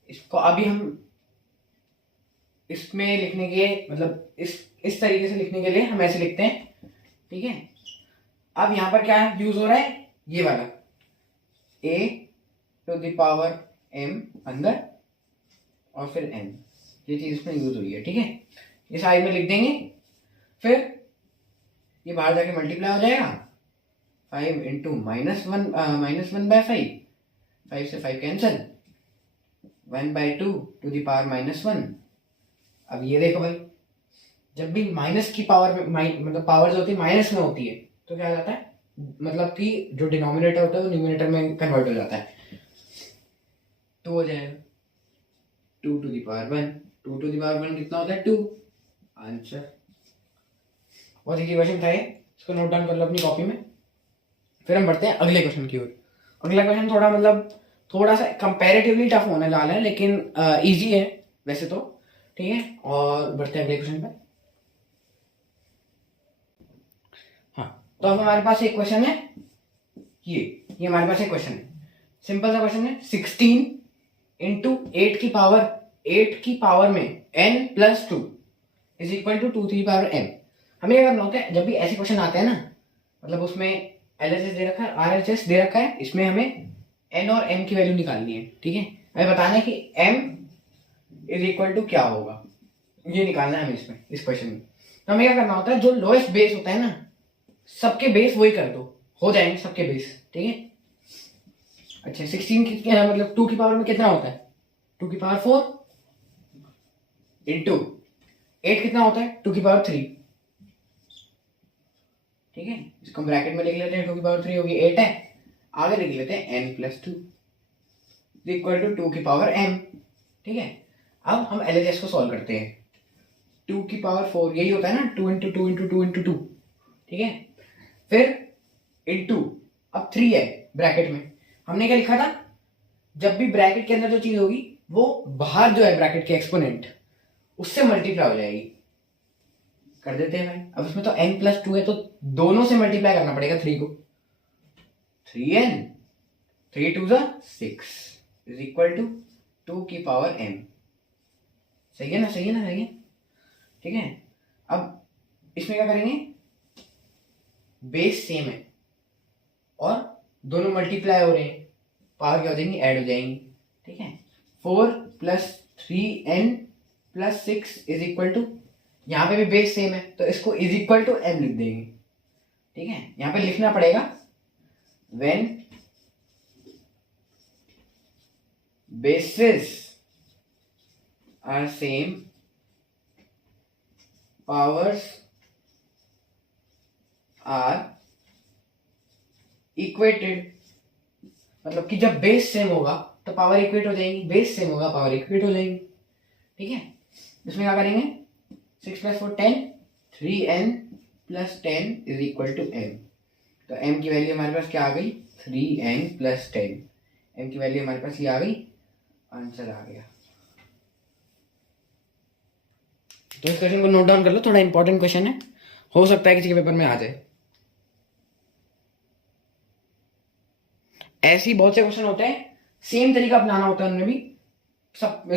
इसको अभी हम इसमें लिखने के मतलब इस तरीके से लिखने के लिए हम ऐसे लिखते हैं, ठीक है। अब यहाँ पर क्या यूज हो रहा है, ये वाला a to the power m अंदर और फिर n, ये चीज इसमें यूज हुई है, ठीक है। ये साइड में लिख देंगे, फिर ये बाहर जाके मल्टीप्लाई हो जाएगा, 5 इंटू -1/5, 5 से 5 कैंसिल, 1/2 टू द पावर -1। अब ये देखो भाई, जब भी माइनस की पावर में मतलब पावर जो होती है माइनस में होती है, तो क्या हो जाता है, मतलब कि जो डिनोमिनेटर होता है वो न्यूमिनेटर में कन्वर्ट हो जाता है, तो हो जाएगा 2 to the power 1, 2 to the power 1 कितना होता है, 2, आंसर। बहुत इजी क्वेश्चन था ये, इसको नोट डाउन कर लो अपनी कॉपी में। फिर हम बढ़ते हैं अगले क्वेश्चन की ओर। अगला क्वेश्चन थोड़ा मतलब थोड़ा सा कंपैरेटिवली टफ होने वाला है, लेकिन इजी है वैसे तो, ठीक है। और बढ़ते हैं अगले क्वेश्चन पे। हाँ, तो अब हमारे पास एक क्वेश्चन है, ये हमारे पास एक क्वेश्चन है, सिंपल सा क्वेश्चन है। 16 इंटू 8 की पावर में n+2 इज इक्वल टू 2 की पावर n। हमें क्या करना होता है जब भी ऐसे क्वेश्चन आते हैं ना, मतलब उसमें LHS दे रखा है, RHS दे रखा है, इसमें हमें n और m की वैल्यू निकालनी है, ठीक है। हमें बताना है कि m इज इक्वल टू क्या होगा, ये निकालना है हमें इसमें, इस क्वेश्चन में। तो हमें क्या करना होता है, जो लोएस्ट बेस होता है ना, सबके बेस वही कर दो, हो जाएंगे सबके बेस, ठीक है। अच्छा, 16 की मतलब 2 की पावर में कितना होता है, 2 की पावर 4 इंटू 8 कितना होता है, 2 की पावर 3, ठीक है। इसको हम ब्रैकेट में लिख लेते हैं, 2 की पावर 3 होगी 8 है, आगे लिख लेते हैं n+2 इक्वल टू 2 की पावर m, ठीक है। अब हम LHS को सॉल्व करते हैं। 2 की पावर 4 यही होता है ना, 2 इंटू 2 इंटू 2 इंटू 2, ठीक है। फिर इंटू अब 3 है ब्रैकेट में, हमने क्या लिखा था, जब भी ब्रैकेट के अंदर जो चीज होगी वो बाहर जो है ब्रैकेट के एक्सपोनेंट उससे मल्टीप्लाई हो जाएगी। कर देते हैं भाई। अब इसमें तो n+2 है, तो दोनों से मल्टीप्लाई करना पड़ेगा 3 को। 3n 3 2 6 इज इक्वल टू 2 की पावर m। सही है ना, सही है ना, सही है, ठीक है। अब इसमें क्या करेंगे, बेस सेम है और दोनों मल्टीप्लाई हो रहे हैं, पावर क्या हो जाएंगी, ऐड हो जाएंगी, ठीक है। 4 + 3n+6 इज इक्वल टू, यहाँ पे भी बेस सेम है तो इसको इज इक्वल टू m लिख देंगे, ठीक है। यहाँ पे लिखना पड़ेगा when bases are same, powers are equated। मतलब कि जब बेस सेम होगा तो पावर इक्वेट हो जाएंगी, बेस सेम होगा पावर इक्वेट हो जाएंगी, ठीक है। इसमें क्या करेंगे, 6 + 4 10, 3n+10 is equal to m। तो m की वैल्यू हमारे पास क्या आ गई, 3n+10, m की वैल्यू हमारे पास ये आ गई, आंसर आ गया। तो इस क्वेश्चन को नोट डाउन कर लो, थोड़ा इंपॉर्टेंट क्वेश्चन है, हो सकता है किसी के पेपर में आ जाए। ऐसे ही बहुत से क्वेश्चन होते हैं, सेम तरीका अपनाना होता है उनमें भी।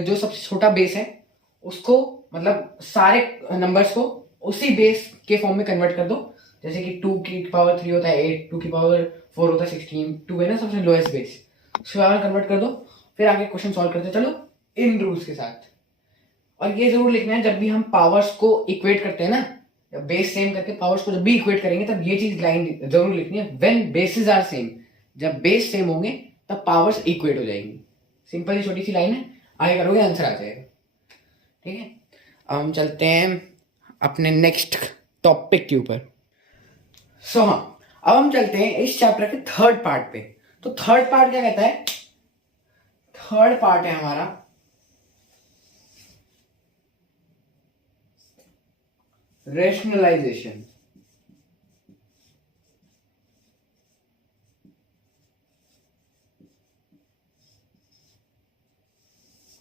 जो सबसे छोटा बेस है उसको, मतलब सारे नंबर्स को उसी बेस के फॉर्म में कन्वर्ट कर दो। जैसे कि 2 की पावर 3 होता है 8, 2 की पावर 4 होता है 16, 2 है ना सबसे लोएस्ट बेस, उसके बाद कन्वर्ट कर दो, फिर आगे क्वेश्चन सॉल्व करते चलो इन रूल्स के साथ। और ये जरूर लिखना है, जब भी हम पावर्स को इक्वेट करते हैं ना, बेस सेम करके पावर्स को जब भी इक्वेट करेंगे तब ये चीज लाइन जरूर लिखनी है, व्हेन बेसेस आर सेम, जब बेस सेम होंगे तब पावर्स इक्वेट हो जाएंगी। सिंपल ही छोटी सी लाइन है, आगे करोगे आंसर आ जाएगा, ठीक है। अब हम चलते हैं अपने नेक्स्ट टॉपिक के ऊपर। हाँ, अब हम चलते हैं इस चैप्टर के थर्ड पार्ट पे। तो थर्ड पार्ट क्या कहता है, थर्ड पार्ट है हमारा रेशनलाइजेशन।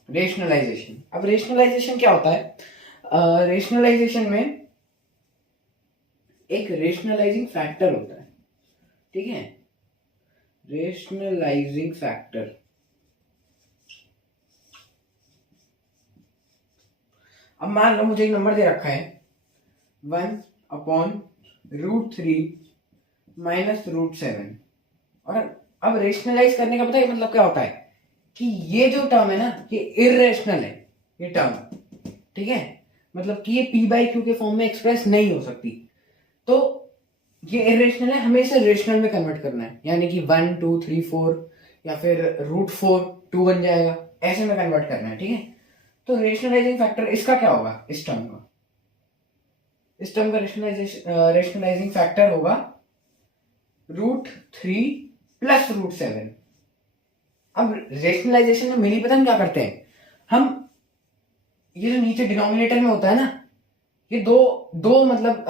रेशनलाइजेशन, अब रेशनलाइजेशन क्या होता है, रेशनलाइजेशन में एक रेशनलाइजिंग फैक्टर होता है, ठीक है। रेशनलाइजिंग फैक्टर, अब मान लो मुझे एक नंबर दे रखा है 1/√3 - √7, और अब रेशनलाइज करने का पता है मतलब क्या होता है, कि ये जो टर्म है ना ये इरेशनल है, ये टर्म, ठीक है। मतलब कि ये p/q के फॉर्म में एक्सप्रेस नहीं हो सकती, तो ये इरेशनल है, हमें इसे रेशनल में कन्वर्ट करना है, यानी कि 1 2 3 4 या फिर √4 2 बन जाएगा, ऐसे में कन्वर्ट करना है, ठीक है। तो रेशनलाइजिंग फैक्टर इसका क्या होगा, इस टर्म का, इस टर्म का रेशनलाइजिंग फैक्टर होगा √3 + √7। अब रेशनलाइजेशन में मेनली पता हम क्या करते हैं, हम ये जो नीचे डिनोमिनेटर में होता है ना, ये दो मतलब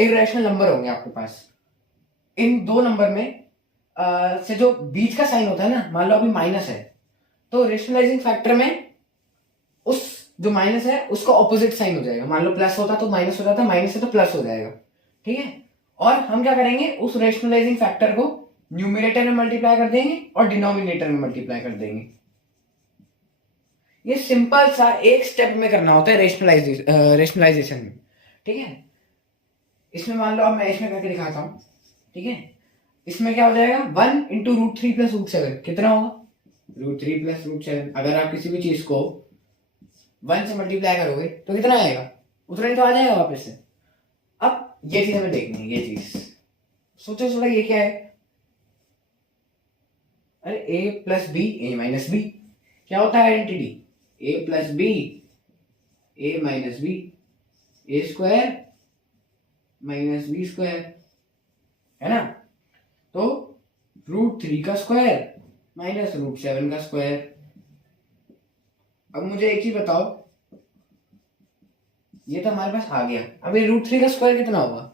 इरेशनल नंबर होंगे आपके पास, इन दो नंबर में से जो बीच का साइन होता है ना, मान लो अभी माइनस है, तो रेशनलाइजिंग फैक्टर में उस जो माइनस है उसका ऑपोजिट साइन हो जाएगा। मान लो प्लस होता तो माइनस हो जाता, माइनस है तो प्लस हो जाएगा, ठीक है। और हम क्या करेंगे, उस रेशनलाइजिंग फैक्टर को न्यूमिनेटर में मल्टीप्लाई कर देंगे और डिनोमिनेटर में मल्टीप्लाई कर देंगे। ये सिंपल सा एक स्टेप में करना होता है रेशनलाइजेशन में, ठीक है। इसमें मान लो अब मैं इसमें करके दिखाता हूं, ठीक है। इसमें क्या हो जाएगा, 1 × √3 + √7 कितना होगा, √3 + √7। अगर आप किसी भी चीज को 1 से मल्टीप्लाई करोगे तो कितना आएगा, उतना ही तो आ जाएगा वापस से। अब ये चीज हमें देखनी है, ये चीज सोचो थोड़ा, ये क्या है, अरे a + b a - b क्या होता है identity, a + b a - b a² - b² है ना। तो √3 का स्क्वायर -√7 का स्क्वायर। अब मुझे एक चीज बताओ, ये तो हमारे पास आ गया, अब ये √3 का स्क्वायर कितना होगा,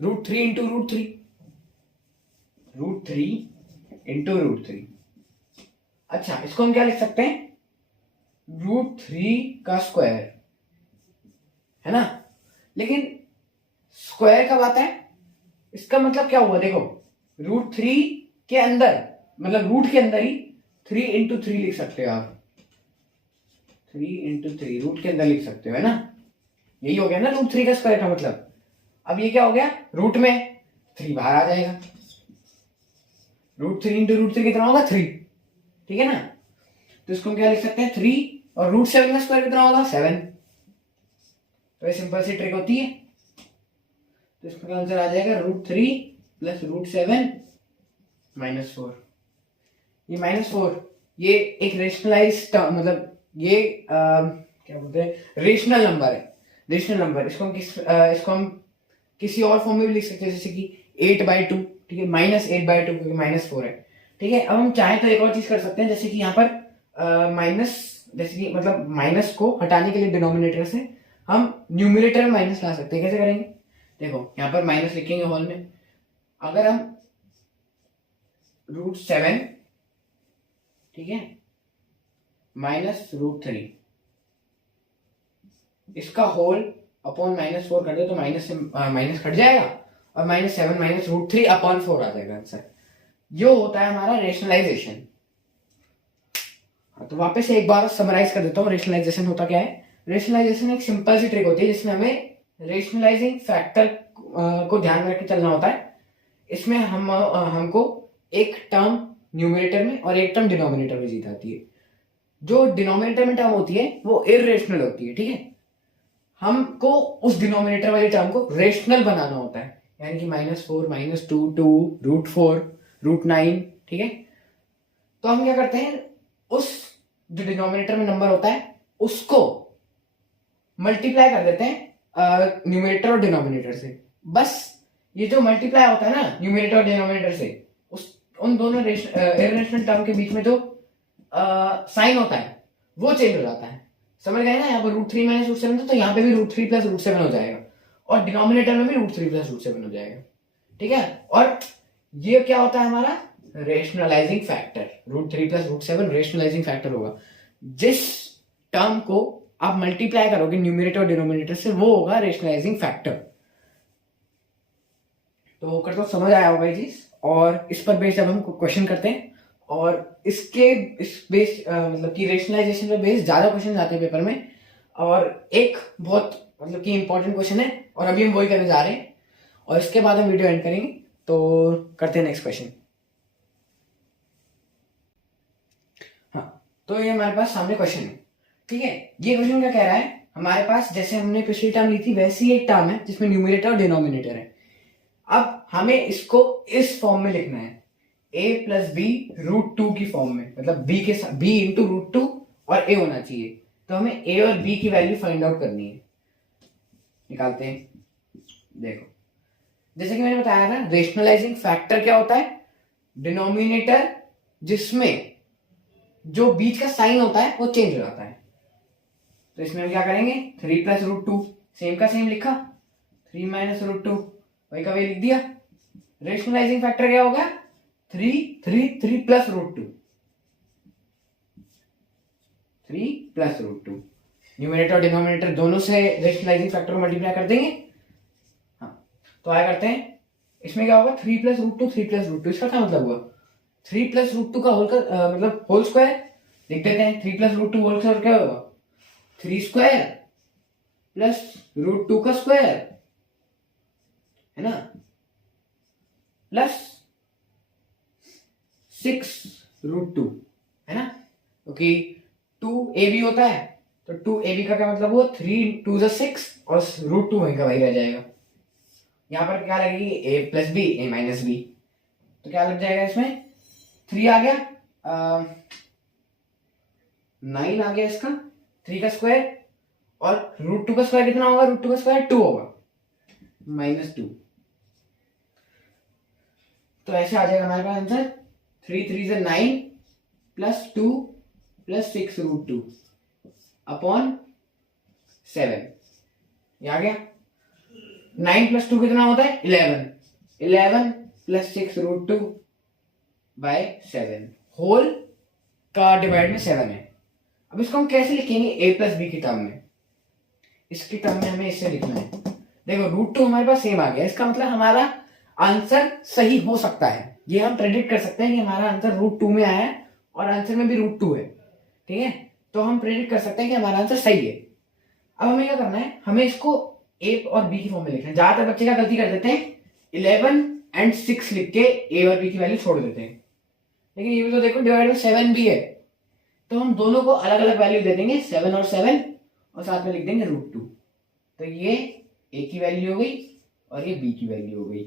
√3 × √3 √3 × √3। अच्छा, इसको हम क्या लिख सकते हैं, √3 का स्क्वायर, है ना। लेकिन स्क्वायर कब आता है, इसका मतलब क्या हुआ, देखो √3 के अंदर, मतलब रूट के अंदर ही 3 × 3 लिख सकते हो आप, 3 × 3 रूट के अंदर लिख सकते हो, है ना। यही हो गया ना √3 का स्क्वायर का मतलब। अब ये क्या हो गया, रूट में 3 बाहर आ जाएगा, √3 × √3 कितना होगा, 3, ठीक है ना। तो इसको हम क्या लिख सकते हैं, 3, और √7 का स्क्वायर कितना होगा, 7। तो ये सिंपल सी ट्रिक होती है। तो इसका आंसर आ जाएगा √3 + √7 -4। ये -4 ये एक रेशनलाइज मतलब ये क्या बोलते हैं, रेशनल नंबर है, रेशनल नंबर। इसको हम किसी और फॉर्म में भी लिख सकते हैं, जैसे कि 8/2, ठीक है, -8/2 क्योंकि -4 है, ठीक है। अब हम चाहें तो एक और चीज कर सकते हैं, जैसे कि यहाँ पर माइनस, जैसे कि मतलब माइनस को हटाने के लिए डिनोमिनेटर से हम न्यूमिनेटर में माइनस ला सकते हैं। कैसे करेंगे, देखो यहाँ पर माइनस लिखेंगे होल में, अगर हम √7, ठीक है, -√3 इसका होल अपॉन -4 कर दे तो माइनस से माइनस कट जाएगा, और -7 -√3/4 आ जाएगा आंसर। जो होता है हमारा रेशनलाइजेशन। तो वापस से एक बार समराइज कर देता हूँ, रेशनलाइजेशन होता क्या है। रेशनलाइजेशन एक सिंपल सी ट्रिक होती है जिसमें हमें रेशनलाइजिंग फैक्टर को ध्यान में रख के चलना होता है। इसमें हमको एक टर्म न्यूमरेटर में और एक टर्म डिनोमिनेटर में जीत आती है। जो डिनोमिनेटर में टर्म होती है वो इररेशनल होती है, ठीक है। हमको उस डिनोमिनेटर वाली टर्म को रेशनल बनाना होता है, यानी कि -4 -2 2 √4 √9, ठीक है। तो हम क्या करते हैं, उस जो डिनोमिनेटर में नंबर होता है उसको मल्टीप्लाई कर देते हैं न्यूमरेटर और डिनोमिनेटर से। बस ये जो मल्टीप्लाई होता है ना न्यूमरेटर और डिनोमिनेटर से, उस उन दोनों इररेशनल टर्म के बीच में जो साइन होता है वो चेंज हो जाता है। समझ गए ना, यहाँ पर √3 - √7 था, तो यहाँ पे भी √3 + √7 हो जाएगा, और डिनोमिनेटर में भी √3 + √7 हो जाएगा, ठीक है। और ये क्या होता है हमारा रेशनलाइजिंग फैक्टर, √3 + √7 रेशनलाइजिंग फैक्टर होगा। जिस टर्म को आप मल्टीप्लाई करोगे न्यूमरेटर और डिनोमिनेटर से वो होगा रेशनलाइजिंग फैक्टर। तो कर तो समझ आया होगा ये चीज। और इस पर बेस्ड अब हम क्वेश्चन करते हैं, और इसके इस बेस मतलब कि रेशनलाइजेशन पे बेस्ड ज्यादा क्वेश्चन आते हैं पेपर में, और एक बहुत मतलब कि इंपॉर्टेंट क्वेश्चन है और अभी हम वही करने जा रहे हैं, और इसके बाद हम वीडियो एंड करेंगे। तो करते हैं नेक्स्ट क्वेश्चन। हाँ, तो ये हमारे पास सामने क्वेश्चन है, ठीक है। ये क्वेश्चन क्या कह रहा है, हमारे पास जैसे हमने पिछली टर्म ली थी वैसी ही एक टर्म है जिसमें न्यूमरेटर और डिनोमिनेटर है। अब हमें इसको इस फॉर्म में लिखना है, a + b √2 की फॉर्म में, मतलब b × √2 और a होना चाहिए। तो हमें a और b की वैल्यू फाइंड आउट करनी है, निकालते हैं। देखो जैसे कि मैंने बताया ना, रेशनलाइजिंग फैक्टर क्या होता है, डिनोमिनेटर जिसमें जो बीच का साइन होता है वो चेंज हो जाता है। तो इसमें हम क्या करेंगे, 3 + √2 सेम का सेम लिखा, 3 - √2 वही का वही लिख दिया। रेशनलाइजिंग फैक्टर क्या होगा, 3 plus root two, 3 plus root two, numerator और डिनोमिनेटर दोनों से रेशनलाइजिंग फैक्टर को मल्टीप्लाई कर देंगे। हाँ, तो आया करते हैं, इसमें क्या होगा 3 plus root two, 3 plus root two, इसका क्या मतलब हुआ 3 प्लस रूट टू का होल का मतलब होल स्क्वायर लिख देते हैं। 3 plus root two whole square क्या होगा 3 स्क्वायर प्लस रूट टू का स्क्वायर, है ना, प्लस 6 रूट टू, है ना, क्योंकि 2ab होता है, तो 2ab का क्या मतलब हुआ 3 2 6 और रूट टू वहीं का वही रह जाएगा। यहाँ पर क्या लगेगी a plus b a minus b, तो क्या लग जाएगा इसमें 3 आ गया, 9 आ गया इसका, 3 का स्क्वायर और रूट टू का स्क्वायर कितना होगा, रूट टू का स्क्वायर 2 होगा, -2। तो ऐसे आ जाएगा हमारे पास आंसर 3 3 से 9 plus 2 plus 6 root two upon 7। ये आ गया। 9 प्लस 2 कितना होता है 11, 11 plus 6 root two by 7, whole का डिवाइड में 7 है। अब इसको हम कैसे लिखेंगे a प्लस बी की टर्म में, इसकी टर्म में हमें इससे लिखना है। देखो रूट टू हमारे पास सेम आ गया, इसका मतलब हमारा आंसर सही हो सकता है, ये हम प्रेडिक्ट कर सकते हैं कि हमारा आंसर रूट टू में आया है और आंसर में भी रूट टू है, ठीक है, तो हम प्रेडिक्ट कर सकते हैं कि हमारा आंसर सही है। अब हमें क्या करना है, हमें इसको a और b की फॉर्म में लिखना है। ज्यादातर बच्चे क्या गलती कर देते हैं 11 एंड 6 लिख के a और b की वैल्यू छोड़ देते हैं, लेकिन ये भी तो देखो डिवाइड में 7 भी है, तो हम दोनों को अलग अलग वैल्यू दे देंगे 7 और 7 और साथ में लिख देंगे रूट टू, तो ये a की वैल्यू हो गई और ये b की वैल्यू हो गई।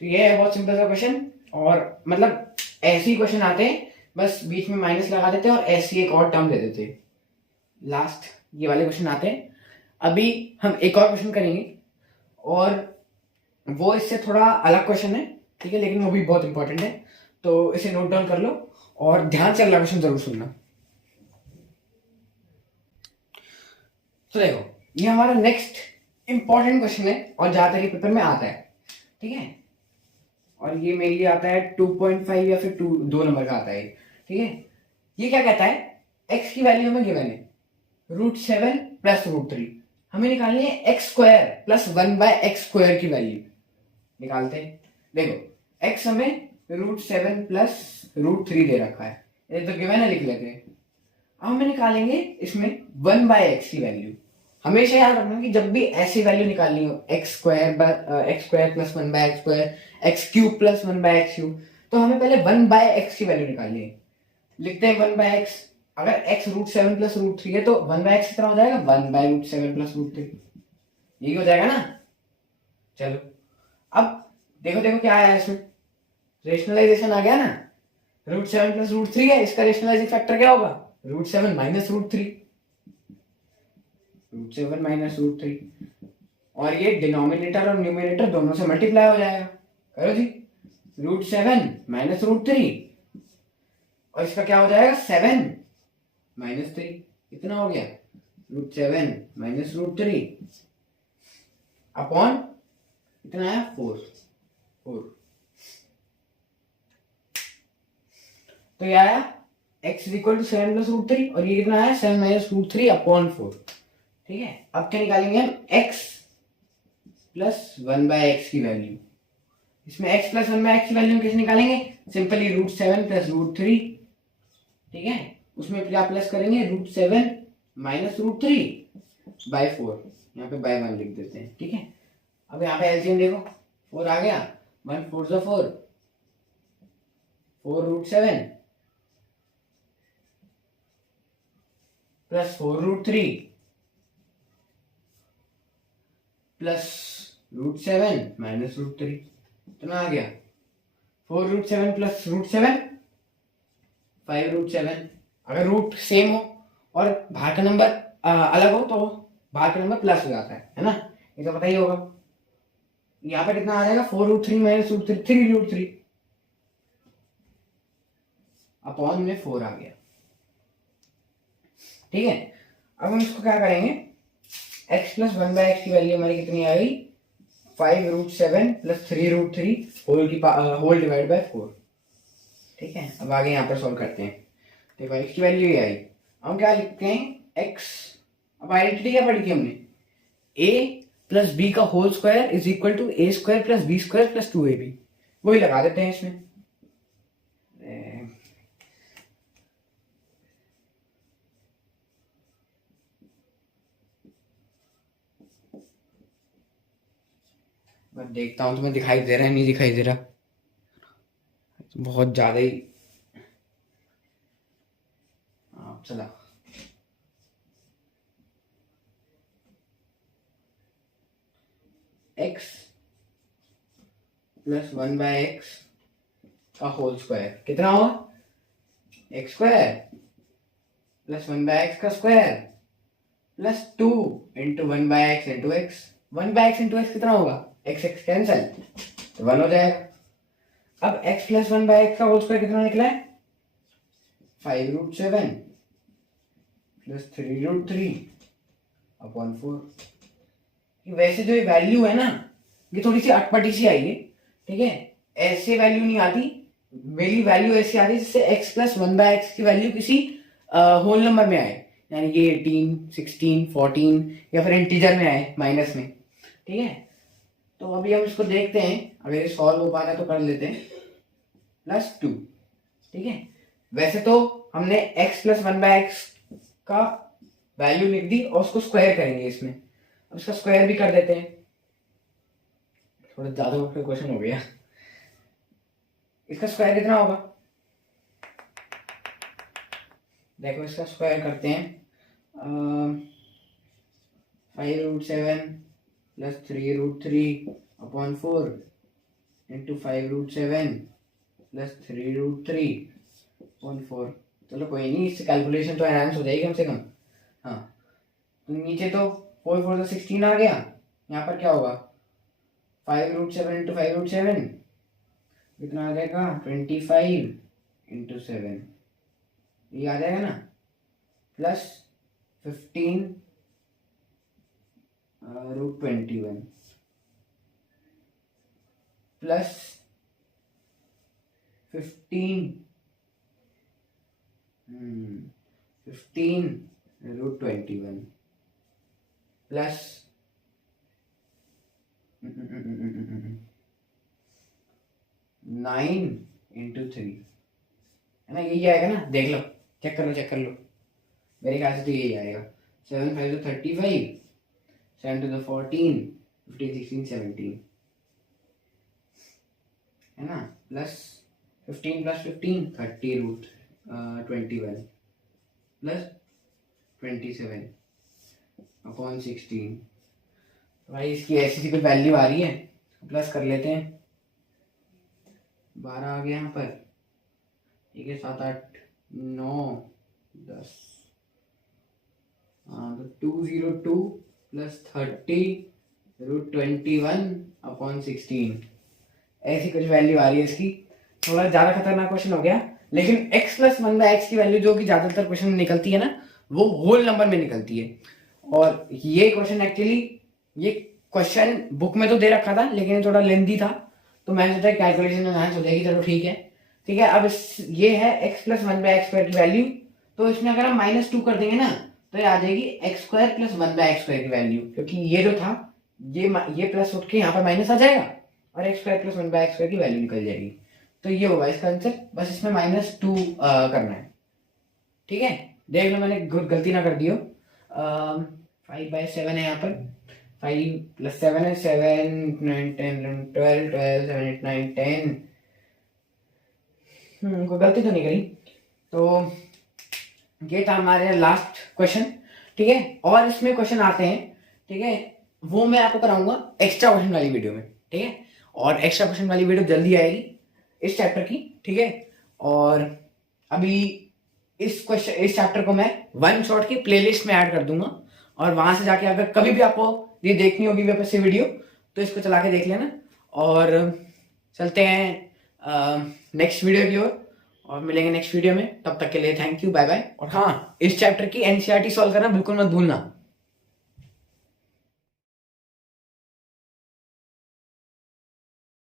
तो ये है बहुत सिंपल सा क्वेश्चन, और मतलब ऐसे ही क्वेश्चन आते हैं, बस बीच में माइनस लगा देते हैं और ऐसी एक और टर्म दे देते हैं। लास्ट ये वाले क्वेश्चन आते हैं। अभी हम एक और क्वेश्चन करेंगे और वो इससे थोड़ा अलग क्वेश्चन है, ठीक है, लेकिन वो भी बहुत इंपॉर्टेंट है, तो इसे नोट डाउन कर लो और ध्यान से अगला क्वेश्चन जरूर सुनना। तो देखो ये हमारा नेक्स्ट इंपॉर्टेंट क्वेश्चन है और ज्यादातर ये पेपर में आता है, ठीक है, और ये मेरे लिए आता है 2.5 या फिर 2 नंबर का आता है, ठीक है। ये क्या कहता है, x की वैल्यू हमें गिवन है √7 प्लस √3, हमें निकालनी है x square plus 1/x square की वैल्यू निकालते हैं। देखो x हमें √7 प्लस √3 दे रखा है, ये तो गिवन है, लिख लेते हैं। अब हमें निकालेंगे इसमें 1/x की वैल्यू। हमेशा याद रखना कि जब भी ऐसी वैल्यू निकालनी हो x square plus 1/x square, x cube plus 1/x cube, तो हमें पहले 1/x की वैल्यू निकालनी है। लिखते हैं 1/x, अगर x √7 प्लस √3 है तो 1/x कितना हो जाएगा 1/√7 प्लस √3, यही हो जाएगा ना। चलो अब देखो देखो क्या आया इसमें, रेशनलाइजेशन आ गया ना, √7 प्लस √3 है, इसका रेशनलाइजिंग फैक्टर क्या होगा √7 माइनस √3, √7 माइनस √3, और ये डिनोमिनेटर और न्यूमरेटर दोनों से मल्टीप्लाई हो जाएगा। करो जी, √7 माइनस √3 और इसका क्या हो जाएगा 7 माइनस 3, कितना हो गया √7 माइनस √3 अपॉन कितना आया 4। तो ये आया x इक्वल टू 7 प्लस √3 और ये कितना आया 7 माइनस √3 अपॉन 4, ठीक है। अब क्या निकालेंगे हम x प्लस 1/x की वैल्यू, इसमें x प्लस 1/x की वैल्यू कैसे निकालेंगे, सिंपली √7 प्लस √3, ठीक है, उसमें क्या प्लस करेंगे √7 माइनस √3 बाय 4, यहाँ पे बाय 1 लिख देते हैं, ठीक है। अब यहाँ पे एलसीएम देखो 4 आ गया, 1 4 × 4, 4√7 प्लस 4√3 प्लस √7 माइनस √3, कितना आ गया 4√7 प्लस √7 5√7। अगर रूट सेम हो और बाहर का नंबर अलग हो तो बाहर का नंबर प्लस हो जाता है ना, ये तो पता ही होगा। यहाँ पे कितना आ जाएगा 4√3 माइनस √3 3√3 अपॉन में 4 आ गया, ठीक है। अब हम इसको क्या करेंगे x प्लस 1/x की वैल्यू हमारी कितनी आ गई 5√7 प्लस 3√3 होल डिवाइड बाय 4। ठीक है, अब आगे यहाँ पर सॉल्व करते हैं। देखो x की वैल्यू ये आई, हम क्या लिखते हैं x, अब आइडेंटिटी क्या पढ़ी थी हमने, a प्लस बी का whole square is equal to a square plus b square plus 2ab, वही लगा देते हैं इसमें। मैं देखता हूँ तुम्हें दिखाई दे रहा है नहीं दिखाई दे रहा, बहुत ज्यादा ही। चला x प्लस 1/x का होल स्क्वायर कितना होगा, x स्क्वायर प्लस 1/x का square plus 2 into 1/x into x। 1/x into x कितना होगा, x x कैंसल तो 1 हो जाएगा। अब x प्लस 1/x का होल स्क्वायर कितना निकला है, 5√7 प्लस 3√3 अपॉन 4। वैसे जो ये वैल्यू है ना, ये थोड़ी सी अटपटी सी आई है। ठीक है, ऐसे वैल्यू नहीं आती, मेरी वैल्यू ऐसी आती है जिससे x प्लस 1/x की वैल्यू किसी होल नंबर में आए, यानी कि 18, 16, 14 या फिर इंटीजर में आए माइनस में। ठीक है, तो अभी हम इसको देखते हैं, अगर ये सॉल्व हो पा रहा है तो कर लेते हैं। +2। ठीक है, वैसे तो हमने x प्लस 1/x का वैल्यू लिख दी और उसको स्क्वायर करेंगे इसमें। अब इसका स्क्वायर भी कर देते हैं, थोड़ा ज्यादा क्वेश्चन हो गया। इसका स्क्वायर कितना होगा, देखो इसका स्क्वायर करते हैं। 5√7 plus 3√3 upon 4 into 5√7 plus 3√3 upon 4। चलो कोई नहीं, इससे कैलकुलेशन तो एनहांस हो जाएगी कम से कम। हाँ, तो नीचे तो 4 4 तो 16 आ गया, यहाँ पर क्या होगा 5√7 इंटू 5√7 कितना आ जाएगा 25 इंटू 7, ये आ जाएगा ना, प्लस 15√21 प्लस 15√21 प्लस 9 इंटू 3, है ना, यही आएगा ना, देख लो, चेक कर लो, मेरे ख्याल से तो यही आएगा। 7 5 तो 35, 7 2 तो 14, 15 16 17, है ना, प्लस 15 प्लस 15 30√21 प्लस 27 अपॉन 16। भाई इसकी ऐसी सी कोई वैल्यू आ रही है, प्लस कर लेते हैं। 12 आ गया यहाँ पर, ठीक है, 7 8 9 10, हाँ तो 202 प्लस 30√21 अपॉन 16, ऐसी कुछ वैल्यू आ रही है इसकी। थोड़ा ज़्यादा खतरनाक क्वेश्चन हो गया, लेकिन x प्लस 1/x की वैल्यू जो कि ज़्यादातर क्वेश्चन में निकलती है ना, वो होल नंबर में निकलती है। और ये क्वेश्चन एक्चुअली, ये क्वेश्चन बुक में तो दे रखा था लेकिन थोड़ा लेंथी था, तो मैंने सोचा कैलकुलेशन में हो जाएगी, चलो ठीक है। ठीक है, अब ये है x प्लस 1/x² की वैल्यू, तो इसमें अगर हम -2 कर देंगे ना, तो ये आ जाएगी x² प्लस 1/x² की वैल्यू, क्योंकि ये जो था ये प्लस उठ के यहाँ पर माइनस आ जाएगा और x² प्लस 1/x² की वैल्यू निकल जाएगी। तो ये होगा इसका आंसर, बस इसमें -2 करना है। ठीक है, देख लो मैंने गलती ना कर दी हो। 5/7 है यहाँ पर, 5 प्लस 7 है, 7 9 10 11 12 12 7 8 9 10, कोई गलती तो नहीं करी। तो ये था हमारे लास्ट क्वेश्चन। ठीक है, और इसमें क्वेश्चन आते हैं, ठीक है, वो मैं आपको कराऊंगा एक्स्ट्रा क्वेश्चन वाली वीडियो में। ठीक है, और एक्स्ट्रा क्वेश्चन वाली वीडियो जल्दी आएगी इस चैप्टर की। ठीक है, और अभी इस चैप्टर को मैं वन शॉट की प्लेलिस्ट में ऐड कर दूंगा, और वहां से जाके अगर कभी भी आपको ये देखनी होगी वापस से वीडियो, तो इसको चला के देख लेना। और चलते हैं नेक्स्ट वीडियो की ओर, और मिलेंगे नेक्स्ट वीडियो में। तब तक के लिए थैंक यू, बाय बाय। और हाँ, इस चैप्टर की एनसीईआरटी सॉल्व करना बिल्कुल मत भूलना।